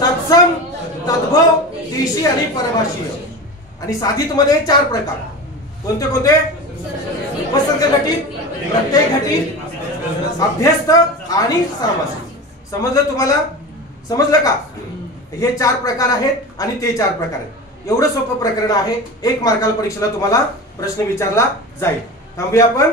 तत्सम, तद्भव, देशी आणि परभाषीय. आणि साधित मध्ये 4 प्रकार. कोणते कोणते? उपसर्ग घटित, प्रत्यय घटित, अभ्यस्त आणि सामासिक. समजलं तुम्हाला? समजलं का? हे 4 प्रकार आहेत आणि ते 4 प्रकार आहेत. एवढं सोपं प्रकरण आहे. 1 मार्काला परीक्षेला तुम्हाला प्रश्न विचारला जाईल. थांबूया आपण.